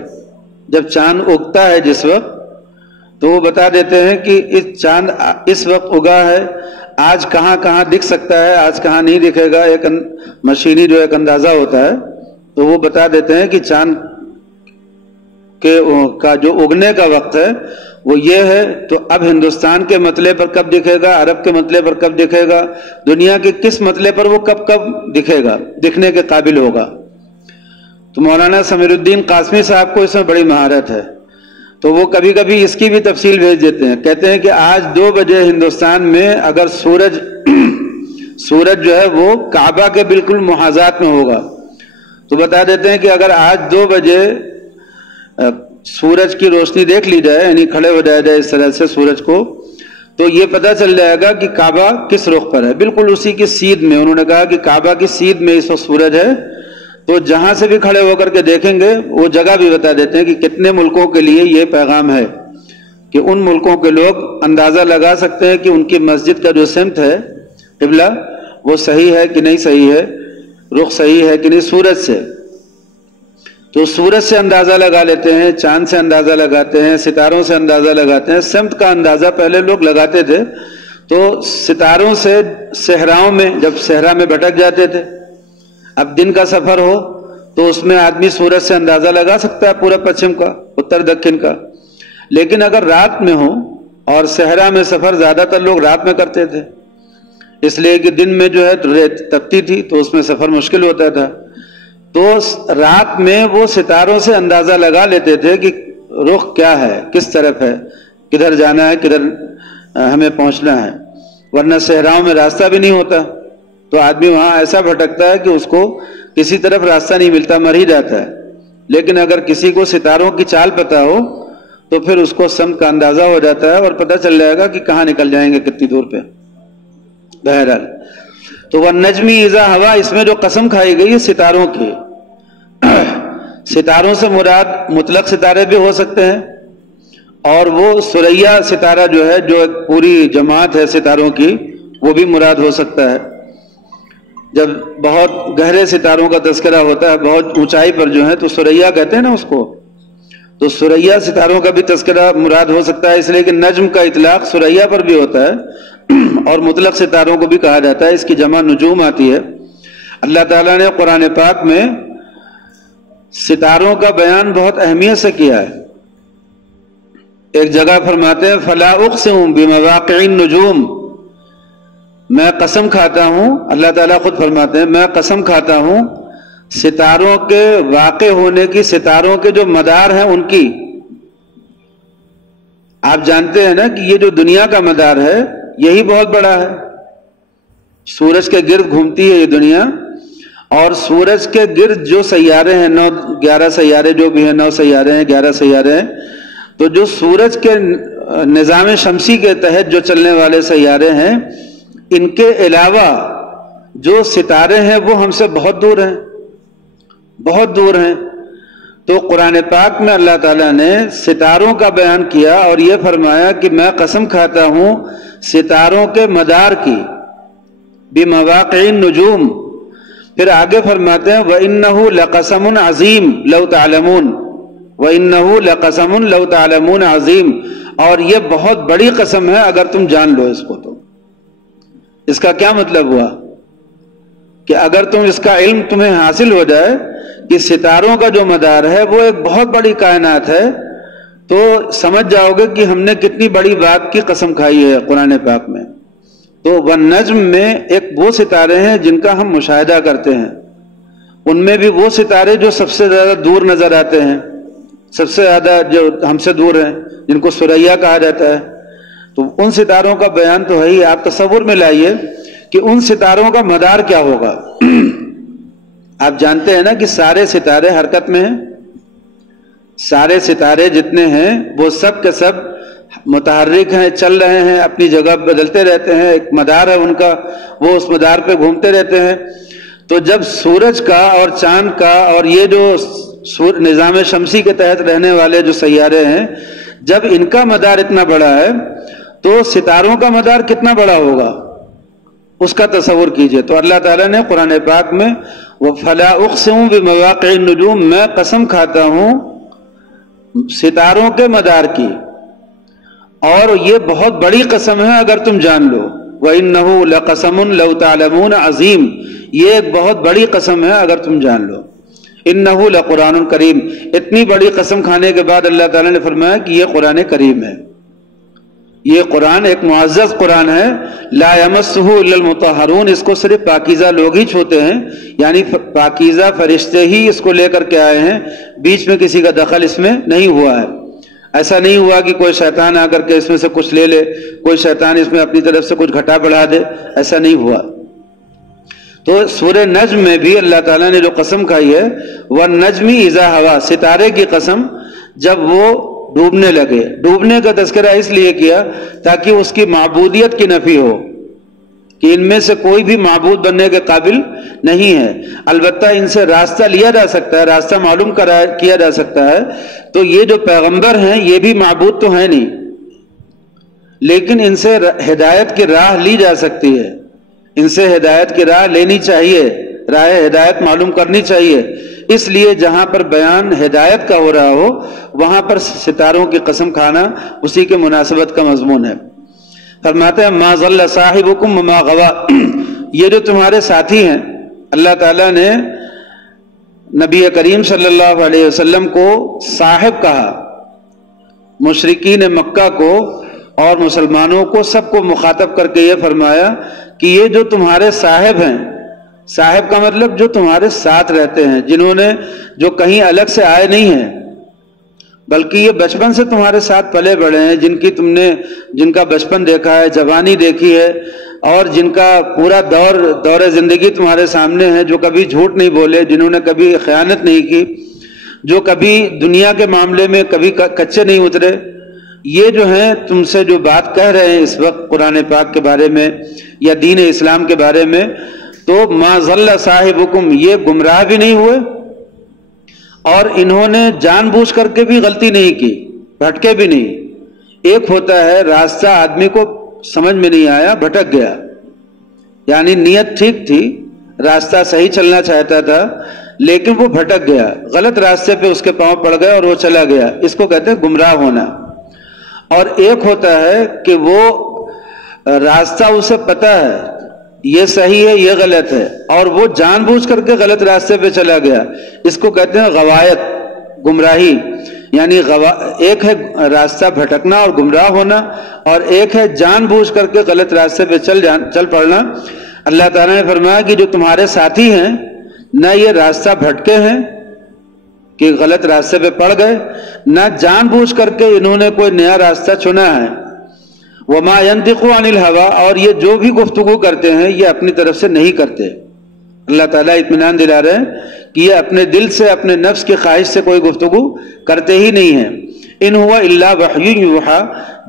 جب چاند اگتا ہے جس وقت، تو وہ بتا دیتے ہیں کہ چاند اس وقت اگا ہے، آج کہاں کہاں دکھ سکتا ہے، آج کہاں نہیں دکھے گا، ایک مشینی جو ایک اندازہ ہوتا ہے، تو وہ بتا دیتے ہیں کہ چاند کا جو اگنے کا وقت ہے وہ یہ ہے، تو اب ہندوستان کے مطلع پر کب دکھے گا، عرب کے مطلع پر کب دکھے گا، دنیا کے کس مطلع پر وہ کب دکھے گا، دکھنے کے قابل ہوگا۔ تو مولانا سمیر الدین قاسمی صاحب کو اس میں بڑی مہارت ہے، تو وہ کبھی کبھی اس کی بھی تفصیل بھیج دیتے ہیں، کہتے ہیں کہ آج 2 بجے ہندوستان میں اگر سورج جو ہے وہ کعبہ کے بالکل محاذات میں ہوگا، تو بتا دیتے ہیں کہ اگر آج 2 بجے سورج کی روشنی دیکھ لی جائے، یعنی کھڑے ہو جائے اس طرح سے سورج کو، تو یہ پتہ چل جائے گا کہ کعبہ کس رخ پر ہے، بالکل اسی کی سیدھ میں۔ انہوں نے کہا کہ کعبہ کی سیدھ میں اس وقت سورج ہے، تو جہاں سے بھی کھڑے ہو کر کے دیکھیں گے، وہ جگہ بھی بتا دیتے ہیں کہ کتنے ملکوں کے لیے یہ پیغام ہے، کہ ان ملکوں کے لوگ اندازہ لگا سکتے ہیں کہ ان کی مسجد کا جو سمت ہے قبلہ، وہ صحیح ہے کہ نہیں صحیح ہے، رخ صحیح ہے کہ نہیں سورج سے۔ تو سورج سے اندازہ لگا لیتے ہیں، چاند سے اندازہ لگاتے ہیں، ستاروں سے اندازہ لگاتے ہیں۔ سمت کا اندازہ پہلے لوگ لگاتے تھے، تو ستاروں سے صحراؤں میں، جب صحرا میں بھٹک جاتے تھے، اب دن کا سفر ہو تو اس میں آدمی سورج سے اندازہ لگا سکتا ہے پورا پچھم کا، اتر دکن کا، لیکن اگر رات میں ہو، اور صحرا میں سفر زیادہ تر لوگ رات میں کرتے تھے، اس لیے کہ دن میں جو ہے ریت تپتی تھی تو اس میں سفر مشکل ہوتا تھا، تو رات میں وہ ستاروں سے اندازہ لگا لیتے تھے کہ رخ کیا ہے، کس طرف ہے، کدھر جانا ہے، کدھر ہمیں پہنچنا ہے۔ ورنہ صحراؤں میں راستہ بھی نہیں ہوتا، تو آدمی وہاں ایسا بھٹکتا ہے کہ اس کو کسی طرف راستہ نہیں ملتا، مر ہی جاتا ہے۔ لیکن اگر کسی کو ستاروں کی چال پتہ ہو تو پھر اس کو سمت کا اندازہ ہو جاتا ہے، اور پتہ چل جائے گا کہ کہاں نکل جائیں گے، کتنی دور پہ۔ بہرحال تو والنجم اذا ہوا، اس میں جو قسم کھائی گئی ہے ستاروں کی، ستاروں سے مراد مطلق ستارے بھی ہو سکتے ہیں، اور وہ ثریا ستارہ جو ہے، جو ایک پوری جماعت ہے ستاروں کی، وہ بھی مراد ہو سکتا ہے۔ جب بہت گہرے ستاروں کا تذکرہ ہوتا ہے، بہت اونچائی پر جو ہے، تو ثریا کہتے ہیں نا اس کو، تو ثریا ستاروں کا بھی تذکرہ مراد ہو سکتا ہے، اس لیے کہ نجم کا اطلاق ثریا پر بھی ہوتا ہے اور مطلق ستاروں کو بھی کہا جاتا ہے، اس کی جمع نجوم آتی ہے۔ اللہ تعالیٰ نے قرآن پاک میں ستاروں کا بیان بہت اہمیت سے کیا ہے۔ ایک جگہ فرماتے ہیں فلا اقسم بمواقع النجوم، میں قسم کھاتا ہوں، اللہ تعالیٰ خود فرماتے ہیں میں قسم کھاتا ہوں ستاروں کے واقع ہونے کی، ستاروں کے جو مدار ہیں ان کی۔ آپ جانتے ہیں نا کہ یہ جو دنیا کا مدار ہے یہی بہت بڑا ہے، سورج کے گرد گھومتی ہے یہ دنیا، اور سورج کے گرد جو سیارے ہیں، 11 سیارے جو بھی ہیں، 9 سیارے ہیں، 11 سیارے ہیں، تو جو سورج کے نظام شمسی کے تحت جو چلنے والے سیارے ہیں، ان کے علاوہ جو ستارے ہیں وہ ہم سے بہت دور ہیں، بہت دور ہیں۔ تو قرآن پاک میں اللہ تعالیٰ نے ستاروں کا بیان کیا اور یہ فرمایا کہ میں قسم کھاتا ہوں ستاروں کے مدار کی، بمواقع النجوم۔ پھر آگے فرماتے ہیں وَإِنَّهُ لَقَسَمٌ عَظِيمٌ لَوْ تَعْلَمُونَ، وَإِنَّهُ لَقَسَمٌ لَوْ تَعْلَمُونَ عظیم، اور یہ بہت بڑی قسم ہے اگر تم جان لو اس کو۔ تو اس کا کیا مطلب ہوا کہ اگر تم اس کا علم تمہیں حاصل ہو جائے کہ ستاروں کا جو مدار ہے وہ ایک بہت بڑی کائنات ہے، تو سمجھ جاؤ گے کہ ہم نے کتنی بڑی بات کی قسم کھائی ہے قرآن پاک میں۔ تو والنجم میں ایک وہ ستارے ہیں جن کا ہم مشاہدہ کرتے ہیں، ان میں بھی وہ ستارے جو سب سے زیادہ دور نظر آتے ہیں، سب سے زیادہ جو ہم سے دور ہیں، جن کو ثریا کہا جاتا ہے۔ تو ان ستاروں کا بیان تو ہے ہی، آپ تصور میں لائیے کہ ان ستاروں کا مدار کیا ہوگا۔ آپ جانتے ہیں نا کہ سارے ستارے حرکت میں ہیں، سارے ستارے جتنے ہیں وہ سب کے سب متحرک ہیں, چل رہے ہیں, اپنی جگہ بدلتے رہتے ہیں, ایک مدار ہے ان کا, وہ اس مدار پہ گھومتے رہتے ہیں. تو جب سورج کا اور چاند کا اور یہ جو نظام شمسی کے تحت رہنے والے جو سیارے ہیں, جب ان کا مدار اتنا بڑا ہے تو ستاروں کا مدار کتنا بڑا ہوگا, اس کا تصور کیجئے. تو اللہ تعالیٰ نے قرآن پاک میں فَلَا أُقْسِمُ بِمَوَاقِعِ النُّجُومِ, میں قسم کھاتا ہوں ستاروں کے مدار کی, اور یہ بہت بڑی قسم ہے اگر تم جان لو. وَإِنَّهُ لَقَسَمٌ لَوْ تَعْلَمُونَ عَظِيمٌ, یہ ایک بہت بڑی قسم ہے اگر تم جان لو. إِنَّهُ لَقُرْآنٌ کریم, اتنی بڑی قسم کھانے کے بعد اللہ تعالیٰ نے فرمایا کہ یہ قرآن کریم ہے, یہ قرآن ایک معزز قرآن ہے. لا یمسہ الا المطہرون, اس کو صرف پاکیزہ لوگ ہی چھوتے ہیں, یعنی پاکیزہ فرشتے ہی اس کو لے کر کے آئے ہیں, بیچ میں کسی کا دخل اس میں نہیں ہوا ہے. ایسا نہیں ہوا کہ کوئی شیطان آ کر کے اس میں سے کچھ لے لے, کوئی شیطان اس میں اپنی طرف سے کچھ گھٹا بڑھا دے, ایسا نہیں ہوا. تو سورہ نجم میں بھی اللہ تعالیٰ نے جو قسم کھائی ہے, وَالنَّجْمِ إِذَا هَوَىٰ, ستارے کی قسم جب وہ ڈوبنے لگے. ڈوبنے کا تذکرہ اس لیے کیا تاکہ اس کی معبودیت کی نفی ہو کہ ان میں سے کوئی بھی معبود بننے کے قابل نہیں ہے. البتہ ان سے راستہ لیا جا سکتا ہے, راستہ معلوم کیا جا سکتا ہے. تو یہ جو پیغمبر ہیں یہ بھی معبود تو ہیں نہیں, لیکن ان سے ہدایت کی راہ لی جا سکتی ہے, ان سے ہدایت کی راہ لینی چاہیے, راہ ہدایت معلوم کرنی چاہیے. اس لیے جہاں پر بیان ہدایت کا ہو رہا ہو وہاں پر ستاروں کی قسم کھانا اسی کے مناسبت کا مضمون ہے. فرماتے ہیں ما ضل صاحبکم وما غوا, یہ جو تمہارے ساتھی ہیں, اللہ تعالیٰ نے نبی کریم صلی اللہ علیہ وسلم کو صاحب کہا. مشرکین مکہ کو اور مسلمانوں کو سب کو مخاطب کر کے یہ فرمایا کہ یہ جو تمہارے صاحب ہیں, صاحب کا مطلب جو تمہارے ساتھ رہتے ہیں, جنہوں نے جو کہیں الگ سے آئے نہیں ہیں بلکہ یہ بچپن سے تمہارے ساتھ پلے بڑھے ہیں, جن کا بچپن دیکھا ہے, جوانی دیکھی ہے, اور جن کا پورا دور زندگی تمہارے سامنے ہے, جو کبھی جھوٹ نہیں بولے, جنہوں نے کبھی خیانت نہیں کی, جو کبھی دنیا کے معاملے میں کبھی کچے نہیں اترے, یہ جو ہیں تم سے جو بات کہہ رہے ہیں اس وقت قرآن پاک کے بارے میں یا دین اسلام کے بارے میں, تو ما ضل صاحبکم, یہ گمراہ بھی نہیں ہوئے اور انہوں نے جان بوجھ کر کے بھی غلطی نہیں کی, بھٹکے بھی نہیں. ایک ہوتا ہے راستہ آدمی کو سمجھ میں نہیں آیا, بھٹک گیا, یعنی نیت ٹھیک تھی, راستہ صحیح چلنا چاہتا تھا لیکن وہ بھٹک گیا, غلط راستے پہ اس کے پاؤں پڑ گئے اور وہ چلا گیا, اس کو کہتے ہیں گمراہ ہونا. اور ایک ہوتا ہے کہ وہ راستہ اسے پتہ ہے یہ صحیح ہے یہ غلط ہے اور وہ جان بوجھ کر کے غلط راستے پہ چلا گیا, اس کو کہتے ہیں غوایت, گمراہی. یعنی ایک ہے راستہ بھٹکنا اور گمراہ ہونا, اور ایک ہے جان بوجھ کر کے غلط راستے پہ چل پڑنا. اللہ تعالیٰ نے فرمایا کہ جو تمہارے ساتھی ہیں نہ یہ راستہ بھٹکے ہیں کہ غلط راستے پہ پڑ گئے, نہ جان بوجھ کر کے انہوں نے کوئی نیا راستہ چنا ہے. وما ينطق عن الهوى, اور یہ جو بھی گفتگو کرتے ہیں یہ اپنی طرف سے نہیں کرتے. اللہ تعالیٰ اطمینان دلا رہے ہیں کہ یہ اپنے دل سے, اپنے نفس کی خواہش سے کوئی گفتگو کرتے ہی نہیں ہیں. ان هو الا وحی یوحى,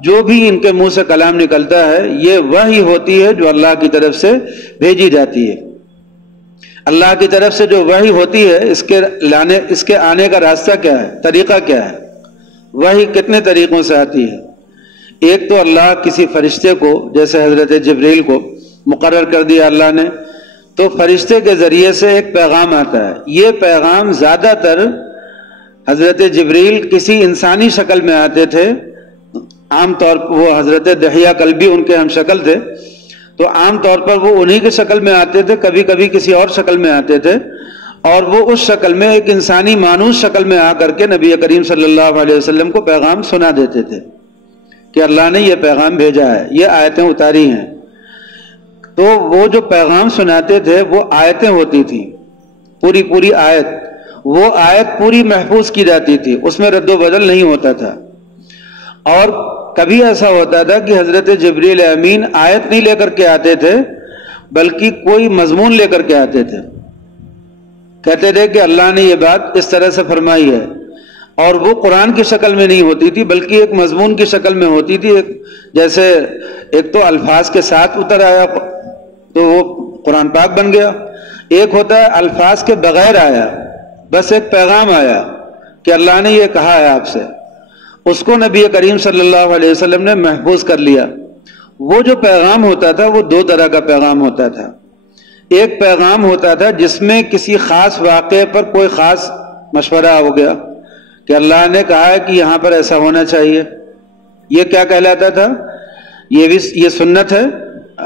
جو بھی ان کے منہ سے کلام نکلتا ہے یہ وحی ہوتی ہے جو اللہ کی طرف سے بھیجی جاتی ہے. اللہ کی طرف سے جو وحی ہوتی ہے اس کے آنے کا راستہ کیا ہے, طریقہ کیا ہے؟ وحی کتنے طریقوں سے آتی ہے. ایک تو اللہ کسی فرشتے کو, جیسے حضرت جبریل کو مقرر کر دیا اللہ نے, تو فرشتے کے ذریعے سے ایک پیغام آتا ہے. یہ پیغام زیادہ تر حضرت جبریل کسی انسانی شکل میں آتے تھے, عام طور پر وہ حضرت دحیہ کلبی ان کے ہم شکل تھے, تو عام طور پر وہ انہی کی شکل میں آتے تھے, کبھی کبھی کسی اور شکل میں آتے تھے, اور وہ اس شکل میں ایک انسانی مانوس شکل میں آ کر کے نبی کریم صلی اللہ علیہ وسلم کو پیغام سنا دیتے تھے کہ اللہ نے یہ پیغام بھیجا ہے, یہ آیتیں اتاری ہیں. تو وہ جو پیغام سناتے تھے وہ آیتیں ہوتی تھیں, پوری آیت, وہ آیت پوری محفوظ کی جاتی تھی, اس میں رد و بدل نہیں ہوتا تھا. اور کبھی ایسا ہوتا تھا کہ حضرت جبریل امین آیت نہیں لے کر کے آتے تھے بلکہ کوئی مضمون لے کر کے آتے تھے, کہتے تھے کہ اللہ نے یہ بات اس طرح سے فرمائی ہے. اور وہ قرآن کی شکل میں نہیں ہوتی تھی بلکہ ایک مضمون کی شکل میں ہوتی تھی. جیسے ایک تو الفاظ کے ساتھ اتر آیا تو وہ قرآن پاک بن گیا، ایک ہوتا ہے الفاظ کے بغیر آیا، بس ایک پیغام آیا کہ اللہ نے یہ کہا ہے آپ سے، اس کو نبی کریم صلی اللہ علیہ وسلم نے محفوظ کر لیا. وہ جو پیغام ہوتا تھا وہ دو طرح کا پیغام ہوتا تھا. ایک پیغام ہوتا تھا جس میں کسی خاص واقعے پر کوئی خاص مشورہ ہو گیا کہ اللہ نے کہا ہے کہ یہاں پر ایسا ہونا چاہیے، یہ کیا کہلاتا تھا؟ یہ سنت ہے.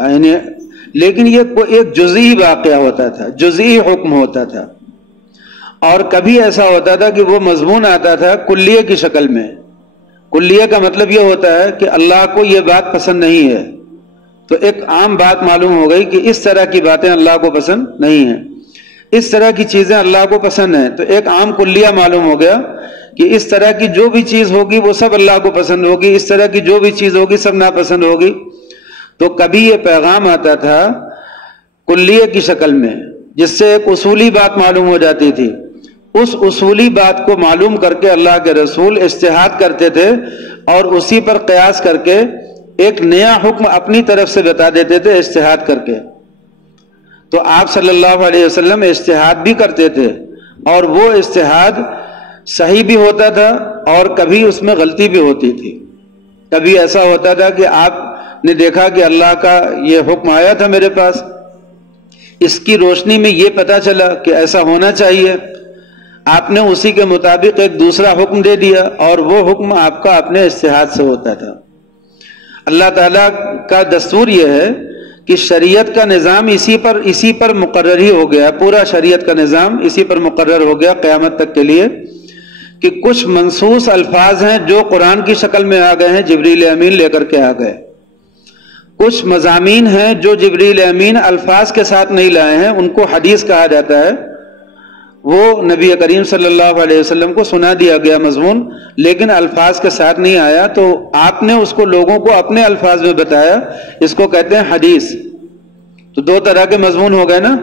یعنی لیکن یہ ایک جزئی واقعہ ہوتا تھا، جزئی حکم ہوتا تھا. اور کبھی ایسا ہوتا تھا کہ وہ مضمون آتا تھا کلیے کی شکل میں. کلیے کا مطلب یہ ہوتا ہے کہ اللہ کو یہ بات پسند نہیں ہے، تو ایک عام بات معلوم ہو گئی کہ اس طرح کی باتیں اللہ کو پسند نہیں ہیں، اس طرح کی چیزیں اللہ کو پسند ہیں. تو ایک عام کلیہ معلوم ہو گیا کہ اس طرح کی جو بھی چیز ہوگی وہ سب اللہ کو پسند ہوگی، اس طرح کی جو بھی چیز ہوگی سب ناپسند ہوگی. تو کبھی یہ پیغام آتا تھا کلیے کی شکل میں جس سے ایک اصولی بات معلوم ہو جاتی تھی. اس اصولی بات کو معلوم کر کے اللہ کے رسول اجتہاد کرتے تھے اور اسی پر قیاس کر کے ایک نیا حکم اپنی طرف سے بتا دیتے تھے اجتہاد کر کے. تو آپ صلی اللہ علیہ وسلم اجتہاد بھی کرتے تھے اور وہ اجتہاد صحیح بھی ہوتا تھا اور کبھی اس میں غلطی بھی ہوتی تھی. کبھی ایسا ہوتا تھا کہ آپ نے دیکھا کہ اللہ کا یہ حکم آیا تھا میرے پاس، اس کی روشنی میں یہ پتا چلا کہ ایسا ہونا چاہیے، آپ نے اسی کے مطابق ایک دوسرا حکم دے دیا اور وہ حکم آپ کا اپنے اجتہاد سے ہوتا تھا. اللہ تعالیٰ کا دستور یہ ہے کہ شریعت کا نظام اسی پر مقرر ہی ہو گیا، پورا شریعت کا نظام اسی پر مقرر ہو گیا قیامت تک کے لیے کہ کچھ منصوص الفاظ ہیں جو قرآن کی شکل میں آ گئے ہیں، جبریل امین لے کر کے آ گئے. کچھ مضامین ہیں جو جبریل امین الفاظ کے ساتھ نہیں لائے ہیں، ان کو حدیث کہا جاتا ہے. وہ نبی کریم صلی اللہ علیہ وسلم کو سنا دیا گیا مضمون، لیکن الفاظ کے ساتھ نہیں آیا تو آپ نے اس کو لوگوں کو اپنے الفاظ میں بتایا، اس کو کہتے ہیں حدیث. تو دو طرح کے مضمون ہو گئے نا.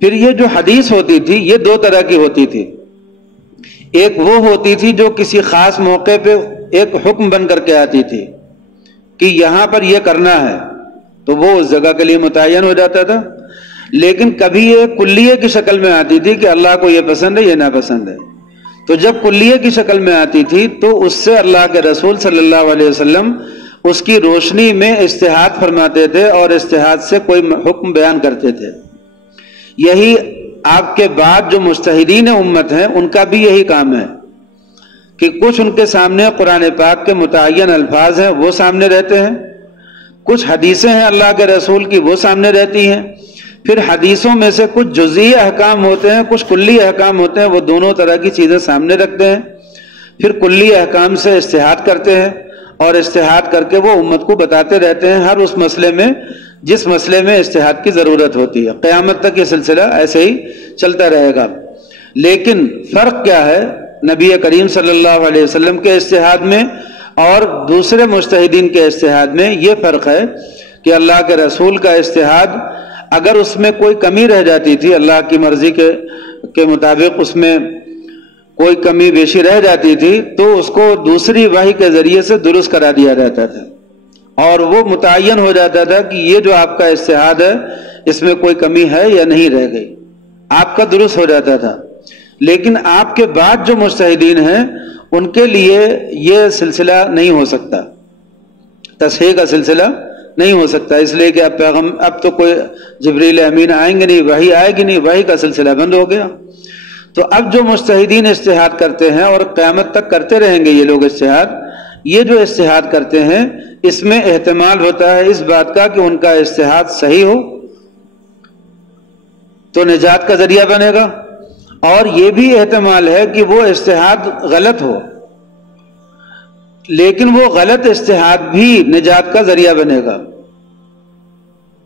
پھر یہ جو حدیث ہوتی تھی یہ دو طرح کی ہوتی تھی. ایک وہ ہوتی تھی جو کسی خاص موقع پہ ایک حکم بن کر کے آتی تھی کہ یہاں پر یہ کرنا ہے، تو وہ اس جگہ کے لیے متعین ہو جاتا تھا. لیکن کبھی یہ کلیے کی شکل میں آتی تھی کہ اللہ کو یہ پسند ہے یہ ناپسند ہے. تو جب کلیے کی شکل میں آتی تھی تو اس سے اللہ کے رسول صلی اللہ علیہ وسلم اس کی روشنی میں اجتہاد فرماتے تھے اور اجتہاد سے کوئی حکم بیان کرتے تھے. یہی آپ کے بعد جو مجتہدین امت ہیں ان کا بھی یہی کام ہے کہ کچھ ان کے سامنے قرآن پاک کے متعین الفاظ ہیں وہ سامنے رہتے ہیں، کچھ حدیثیں ہیں اللہ کے رسول کی وہ سامنے رہتی ہیں. پھر حدیثوں میں سے کچھ جزئی احکام ہوتے ہیں، کچھ کلی احکام ہوتے ہیں، وہ دونوں طرح کی چیزیں سامنے رکھتے ہیں. پھر کلی احکام سے اجتہاد کرتے ہیں اور اجتہاد کر کے وہ امت کو بتاتے رہتے ہیں ہر اس مسئلے میں جس مسئلے میں اجتہاد کی ضرورت ہوتی ہے. قیامت تک یہ سلسلہ ایسے ہی چلتا رہے گا. لیکن فرق کیا ہے نبی کریم صلی اللہ علیہ وسلم کے اجتہاد میں اور دوسرے مجتہدین کے اجتہاد میں؟ یہ فرق ہے کہ اللہ کے رسول کا اجتہاد اگر اس میں کوئی کمی رہ جاتی تھی، اللہ کی مرضی کے مطابق اس میں کوئی کمی بیشی رہ جاتی تھی تو اس کو دوسری وحی کے ذریعے سے درست کرا دیا جاتا تھا اور وہ متعین ہو جاتا تھا کہ یہ جو آپ کا اجتہاد ہے اس میں کوئی کمی ہے یا نہیں رہ گئی، آپ کا درست ہو جاتا تھا. لیکن آپ کے بعد جو مجتہدین ہیں ان کے لیے یہ سلسلہ نہیں ہو سکتا، تصحیح کا سلسلہ نہیں ہو سکتا، اس لیے کہ اب تو کوئی جبریل امین آئیں گے نہیں، وحی آئے گی نہیں، وحی کا سلسلہ بند ہو گیا. تو اب جو مجتہدین اجتہاد کرتے ہیں اور قیامت تک کرتے رہیں گے یہ لوگ اجتہاد، یہ جو اجتہاد کرتے ہیں اس میں احتمال ہوتا ہے اس بات کا کہ ان کا اجتہاد صحیح ہو تو نجات کا ذریعہ بنے گا، اور یہ بھی احتمال ہے کہ وہ اجتہاد غلط ہو لیکن وہ غلط اجتہاد بھی نجات کا ذریعہ بنے گا.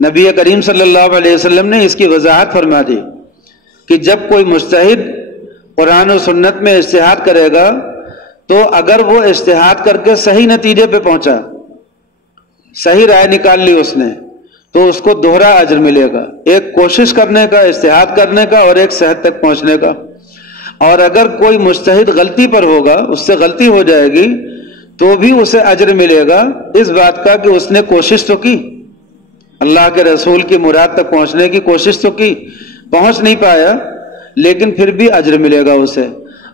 نبی کریم صلی اللہ علیہ وسلم نے اس کی وضاحت فرما دی کہ جب کوئی مجتہد قرآن و سنت میں اجتہاد کرے گا تو اگر وہ اجتہاد کر کے صحیح نتیجے پہ پہنچا، صحیح رائے نکال لی اس نے، تو اس کو دوہرا اجر ملے گا، ایک کوشش کرنے کا، اجتہاد کرنے کا اور ایک صحت تک پہنچنے کا. اور اگر کوئی مجتہد غلطی پر ہوگا، اس سے غلطی ہو جائے گی، تو بھی اسے اجر ملے گا اس بات کا کہ اس نے کوشش تو کی، اللہ کے رسول کی مراد تک پہنچنے کی کوشش تو کی، پہنچ نہیں پایا لیکن پھر بھی اجر ملے گا اسے۔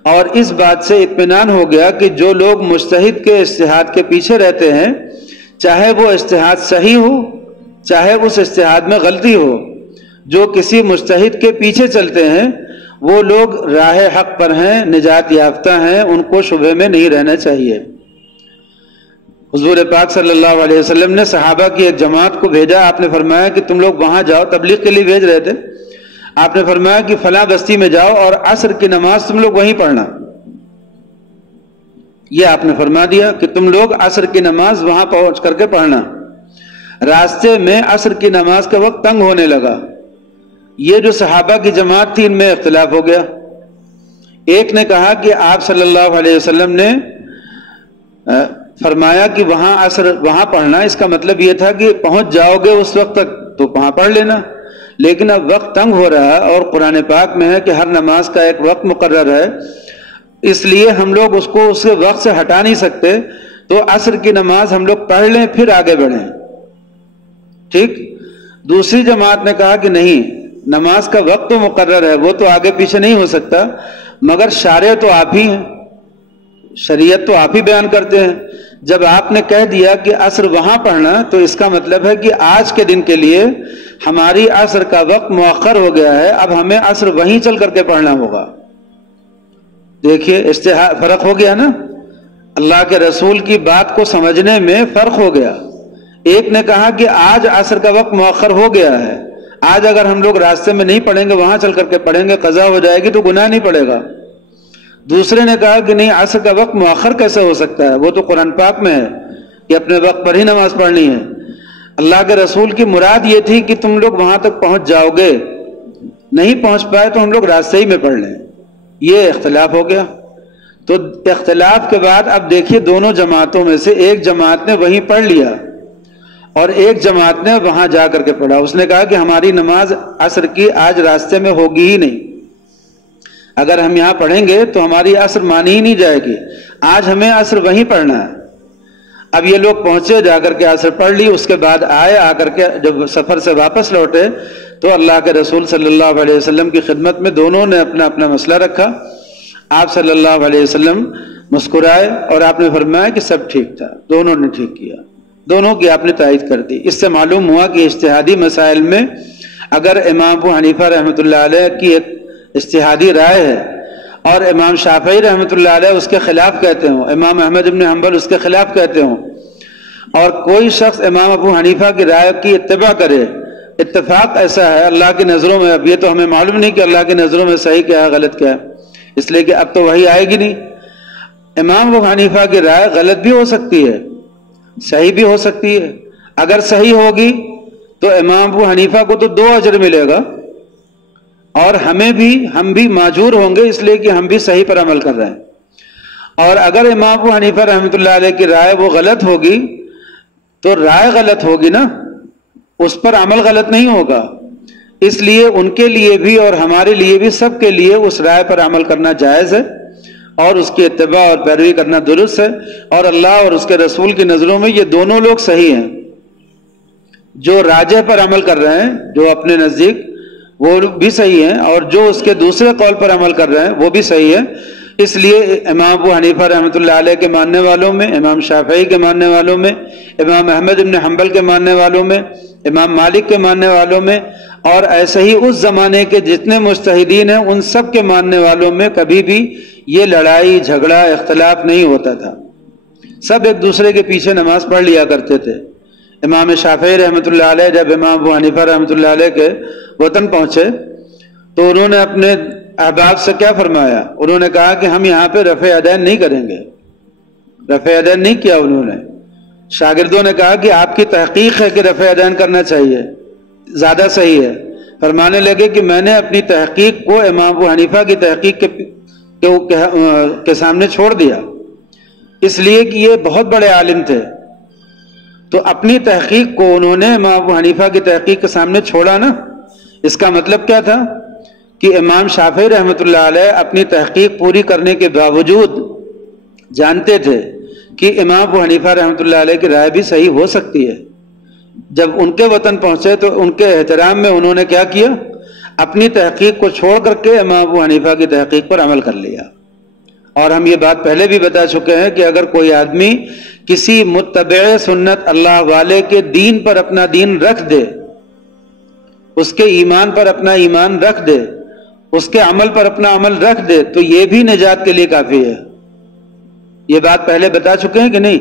اور اس بات سے اطمینان ہو گیا کہ جو لوگ مجتہد کے اجتہاد کے پیچھے رہتے ہیں، چاہے وہ اجتہاد صحیح ہو چاہے اس اجتہاد میں غلطی ہو، جو کسی مجتہد کے پیچھے چلتے ہیں وہ لوگ راہ حق پر ہیں، نجات یافتہ ہیں، ان کو شبہے میں نہیں رہنا چاہیے۔ حضور پاک صلی اللہ علیہ وسلم نے صحابہ کی ایک جماعت کو بھیجا، آپ نے فرمایا کہ تم لوگ وہاں جاؤ، تبلیغ کے لیے بھیج رہے تھے، آپ نے فرمایا کہ فلاں بستی میں جاؤ اور عصر کی نماز تم لوگ وہیں پڑھنا، یہ آپ نے فرما دیا کہ تم لوگ عصر کی نماز وہاں پہنچ کر کے پڑھنا۔ راستے میں عصر کی نماز کا وقت تنگ ہونے لگا، یہ جو صحابہ کی جماعت تھی ان میں اختلاف ہو گیا۔ ایک نے کہا کہ آپ صلی اللہ علیہ وسلم نے فرمایا کہ وہاں عصر وہاں پڑھنا، اس کا مطلب یہ تھا کہ پہنچ جاؤ گے اس وقت تک تو وہاں پڑھ لینا، لیکن اب وقت تنگ ہو رہا ہے اور قرآن پاک میں ہے کہ ہر نماز کا ایک وقت مقرر ہے، اس لیے ہم لوگ اس کو اس کے وقت سے ہٹا نہیں سکتے، تو عصر کی نماز ہم لوگ پڑھ لیں پھر آگے بڑھیں، ٹھیک۔ دوسری جماعت نے کہا کہ نہیں، نماز کا وقت تو مقرر ہے، وہ تو آگے پیچھے نہیں ہو سکتا، مگر شارع تو آپ ہی ہیں، شریعت تو آپ ہی بیان کرتے ہیں، جب آپ نے کہہ دیا کہ عصر وہاں پڑھنا تو اس کا مطلب ہے کہ آج کے دن کے لیے ہماری عصر کا وقت مؤخر ہو گیا ہے، اب ہمیں عصر وہیں چل کر کے پڑھنا ہوگا۔ دیکھیے فرق ہو گیا نا، اللہ کے رسول کی بات کو سمجھنے میں فرق ہو گیا۔ ایک نے کہا کہ آج عصر کا وقت مؤخر ہو گیا ہے، آج اگر ہم لوگ راستے میں نہیں پڑھیں گے، وہاں چل کر کے پڑھیں گے، قضا ہو جائے گی تو گناہ نہیں پڑے گا۔ دوسرے نے کہا کہ نہیں، عصر کا وقت مؤخر کیسے ہو سکتا ہے، وہ تو قرآن پاک میں ہے کہ اپنے وقت پر ہی نماز پڑھنی ہے۔ اللہ کے رسول کی مراد یہ تھی کہ تم لوگ وہاں تک پہنچ جاؤ گے، نہیں پہنچ پائے تو ہم لوگ راستے ہی میں پڑھ لیں، یہ اختلاف ہو گیا۔ تو اختلاف کے بعد اب دیکھیے دونوں جماعتوں میں سے ایک جماعت نے وہیں پڑھ لیا اور ایک جماعت نے وہاں جا کر کے پڑھا، اس نے کہا کہ ہماری نماز عصر کی آج راستے میں ہوگی ہی نہیں، اگر ہم یہاں پڑھیں گے تو ہماری عصر مانی ہی نہیں جائے گی، آج ہمیں عصر وہیں پڑھنا ہے۔ اب یہ لوگ پہنچے، جا کر کے عصر پڑھ لی، اس کے بعد آئے، آ کر کے جب سفر سے واپس لوٹے تو اللہ کے رسول صلی اللہ علیہ وسلم کی خدمت میں دونوں نے اپنا اپنا مسئلہ رکھا، آپ صلی اللہ علیہ وسلم مسکرائے اور آپ نے فرمایا کہ سب ٹھیک تھا، دونوں نے ٹھیک کیا، دونوں کی آپ نے تائید کر دی۔ اس سے معلوم ہوا کہ اجتہادی مسائل میں اگر امام ابو حنیفہ رحمۃ اللہ علیہ کی ایک اجتہادی رائے ہے اور امام شافعی رحمۃ اللہ علیہ اس کے خلاف کہتے ہوں، امام احمد بن حنبل اس کے خلاف کہتے ہوں، اور کوئی شخص امام ابو حنیفہ کی رائے کی اتباع کرے، اتفاق ایسا ہے اللہ کی نظروں میں، اب یہ تو ہمیں معلوم نہیں کہ اللہ کی نظروں میں صحیح کیا ہے غلط کیا ہے، اس لیے کہ اب تو وہی آئے گی نہیں۔ امام ابو حنیفہ کی رائے غلط بھی ہو سکتی ہے، صحیح بھی ہو سکتی ہے، اگر صحیح ہوگی تو امام ابو حنیفہ کو تو 2 اجر ملے گا اور ہم بھی معذور ہوں گے، اس لیے کہ ہم بھی صحیح پر عمل کر رہے ہیں۔ اور اگر امام ابو حنیفہ رحمۃ اللہ علیہ کی رائے وہ غلط ہوگی تو رائے غلط ہوگی نا، اس پر عمل غلط نہیں ہوگا، اس لیے ان کے لیے بھی اور ہمارے لیے بھی سب کے لیے اس رائے پر عمل کرنا جائز ہے اور اس کی اتباع اور پیروی کرنا درست ہے، اور اللہ اور اس کے رسول کی نظروں میں یہ دونوں لوگ صحیح ہیں، جو راجح پر عمل کر رہے ہیں جو اپنے نزدیک وہ بھی صحیح ہیں، اور جو اس کے دوسرے قول پر عمل کر رہے ہیں وہ بھی صحیح ہے۔ اس لیے امام ابو حنیفہ رحمۃ اللہ علیہ کے ماننے والوں میں، امام شافعی کے ماننے والوں میں، امام احمد بن حنبل کے ماننے والوں میں، امام مالک کے ماننے والوں میں، اور ایسے ہی اس زمانے کے جتنے مجتہدین ہیں ان سب کے ماننے والوں میں کبھی بھی یہ لڑائی جھگڑا اختلاف نہیں ہوتا تھا، سب ایک دوسرے کے پیچھے نماز پڑھ لیا کرتے تھے۔ امام شافعی رحمۃ اللہ علیہ جب امام ابو حنیفہ رحمۃ اللہ علیہ کے وطن پہنچے تو انہوں نے اپنے احباب سے کیا فرمایا، انہوں نے کہا کہ ہم یہاں پہ رفع یدین نہیں کریں گے، رفع یدین نہیں کیا انہوں نے۔ شاگردوں نے کہا کہ آپ کی تحقیق ہے کہ رفع یدین کرنا چاہیے، زیادہ صحیح ہے۔ فرمانے لگے کہ میں نے اپنی تحقیق کو امام ابو حنیفہ کی تحقیق کے سامنے چھوڑ دیا، اس لیے کہ یہ بہت بڑے عالم تھے، تو اپنی تحقیق کو انہوں نے امام ابو حنیفہ کی تحقیق کے سامنے چھوڑا نا۔ اس کا مطلب کیا تھا کہ امام شافعی رحمۃ اللہ علیہ اپنی تحقیق پوری کرنے کے باوجود جانتے تھے کہ امام ابو حنیفہ رحمۃ اللہ علیہ کی رائے بھی صحیح ہو سکتی ہے. جب ان کے وطن پہنچے تو ان کے احترام میں انہوں نے کیا کیا؟ اپنی تحقیق کو چھوڑ کر کے امام ابو حنیفہ کی تحقیق پر عمل کر لیا. اور ہم یہ بات پہلے بھی بتا چکے ہیں کہ اگر کوئی آدمی کسی متبع سنت اللہ والے کے دین پر اپنا دین رکھ دے، اس کے ایمان پر اپنا ایمان رکھ دے، اس کے عمل پر اپنا عمل رکھ دے، تو یہ بھی نجات کے لیے کافی ہے. یہ بات پہلے بتا چکے ہیں کہ نہیں،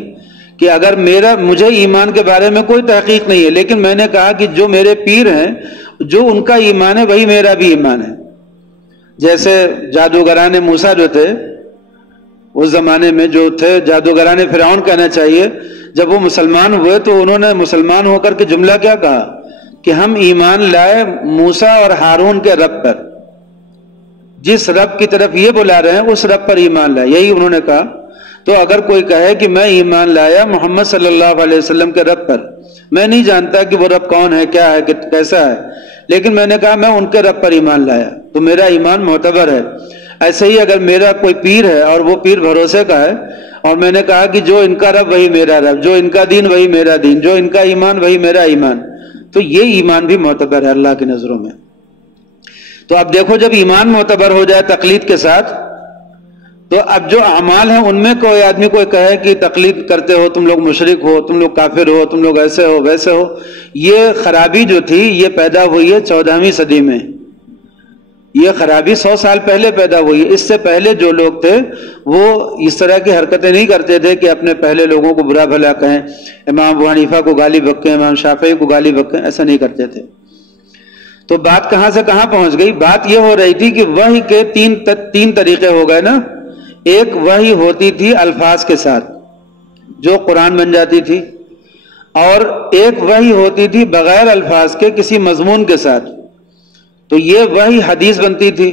کہ اگر مجھے ایمان کے بارے میں کوئی تحقیق نہیں ہے، لیکن میں نے کہا کہ جو میرے پیر ہیں، جو ان کا ایمان ہے وہی میرا بھی ایمان ہے. جیسے جادوگران موسیٰ جو تھے اس زمانے میں، جو تھے جادوگران فرعون کہنا چاہیے، جب وہ مسلمان ہوئے تو انہوں نے مسلمان ہو کر کے جملہ کیا کہا کہ ہم ایمان لائے موسیٰ اور ہارون کے رب پر، جس رب کی طرف یہ بلا رہے ہیں اس رب پر ایمان لائے، یہی انہوں نے کہا. تو اگر کوئی کہے کہ میں ایمان لایا محمد صلی اللہ علیہ وسلم کے رب پر، میں نہیں جانتا کہ وہ رب کون ہے، کیا ہے، کیسا ہے، لیکن میں نے کہا میں ان کے رب پر ایمان لایا، تو میرا ایمان معتبر ہے. ایسے ہی اگر میرا کوئی پیر ہے اور وہ پیر بھروسے کا ہے، اور میں نے کہا کہ جو ان کا رب وہی میرا رب، جو ان کا دین وہی میرا دین، جو ان کا ایمان وہی میرا ایمان، تو یہ ایمان بھی معتبر ہے اللہ کی نظروں میں. تو اب دیکھو، جب ایمان معتبر ہو جائے تقلید کے ساتھ، تو اب جو اعمال ہیں ان میں کوئی آدمی کوئی کہے کہ تقلید کرتے ہو تم لوگ مشرک ہو، تم لوگ کافر ہو، تم لوگ ایسے ہو ویسے ہو، یہ خرابی جو تھی یہ پیدا ہوئی ہے 14ویں صدی میں. یہ خرابی 100 سال پہلے پیدا ہوئی ہے. اس سے پہلے جو لوگ تھے وہ اس طرح کی حرکتیں نہیں کرتے تھے کہ اپنے پہلے لوگوں کو برا بھلا کہیں، امام ابو حنیفہ کو گالی بکیں، امام شافعی کو گالی بکیں، ایسا نہیں کرتے تھے. تو بات کہاں سے کہاں پہنچ گئی؟ بات یہ ہو رہی تھی کہ وحی کے تین طریقے ہو گئے نا. ایک وحی ہوتی تھی الفاظ کے ساتھ جو قرآن بن جاتی تھی، اور ایک وحی ہوتی تھی بغیر الفاظ کے کسی مضمون کے ساتھ. تو یہ وحی حدیث بنتی تھی،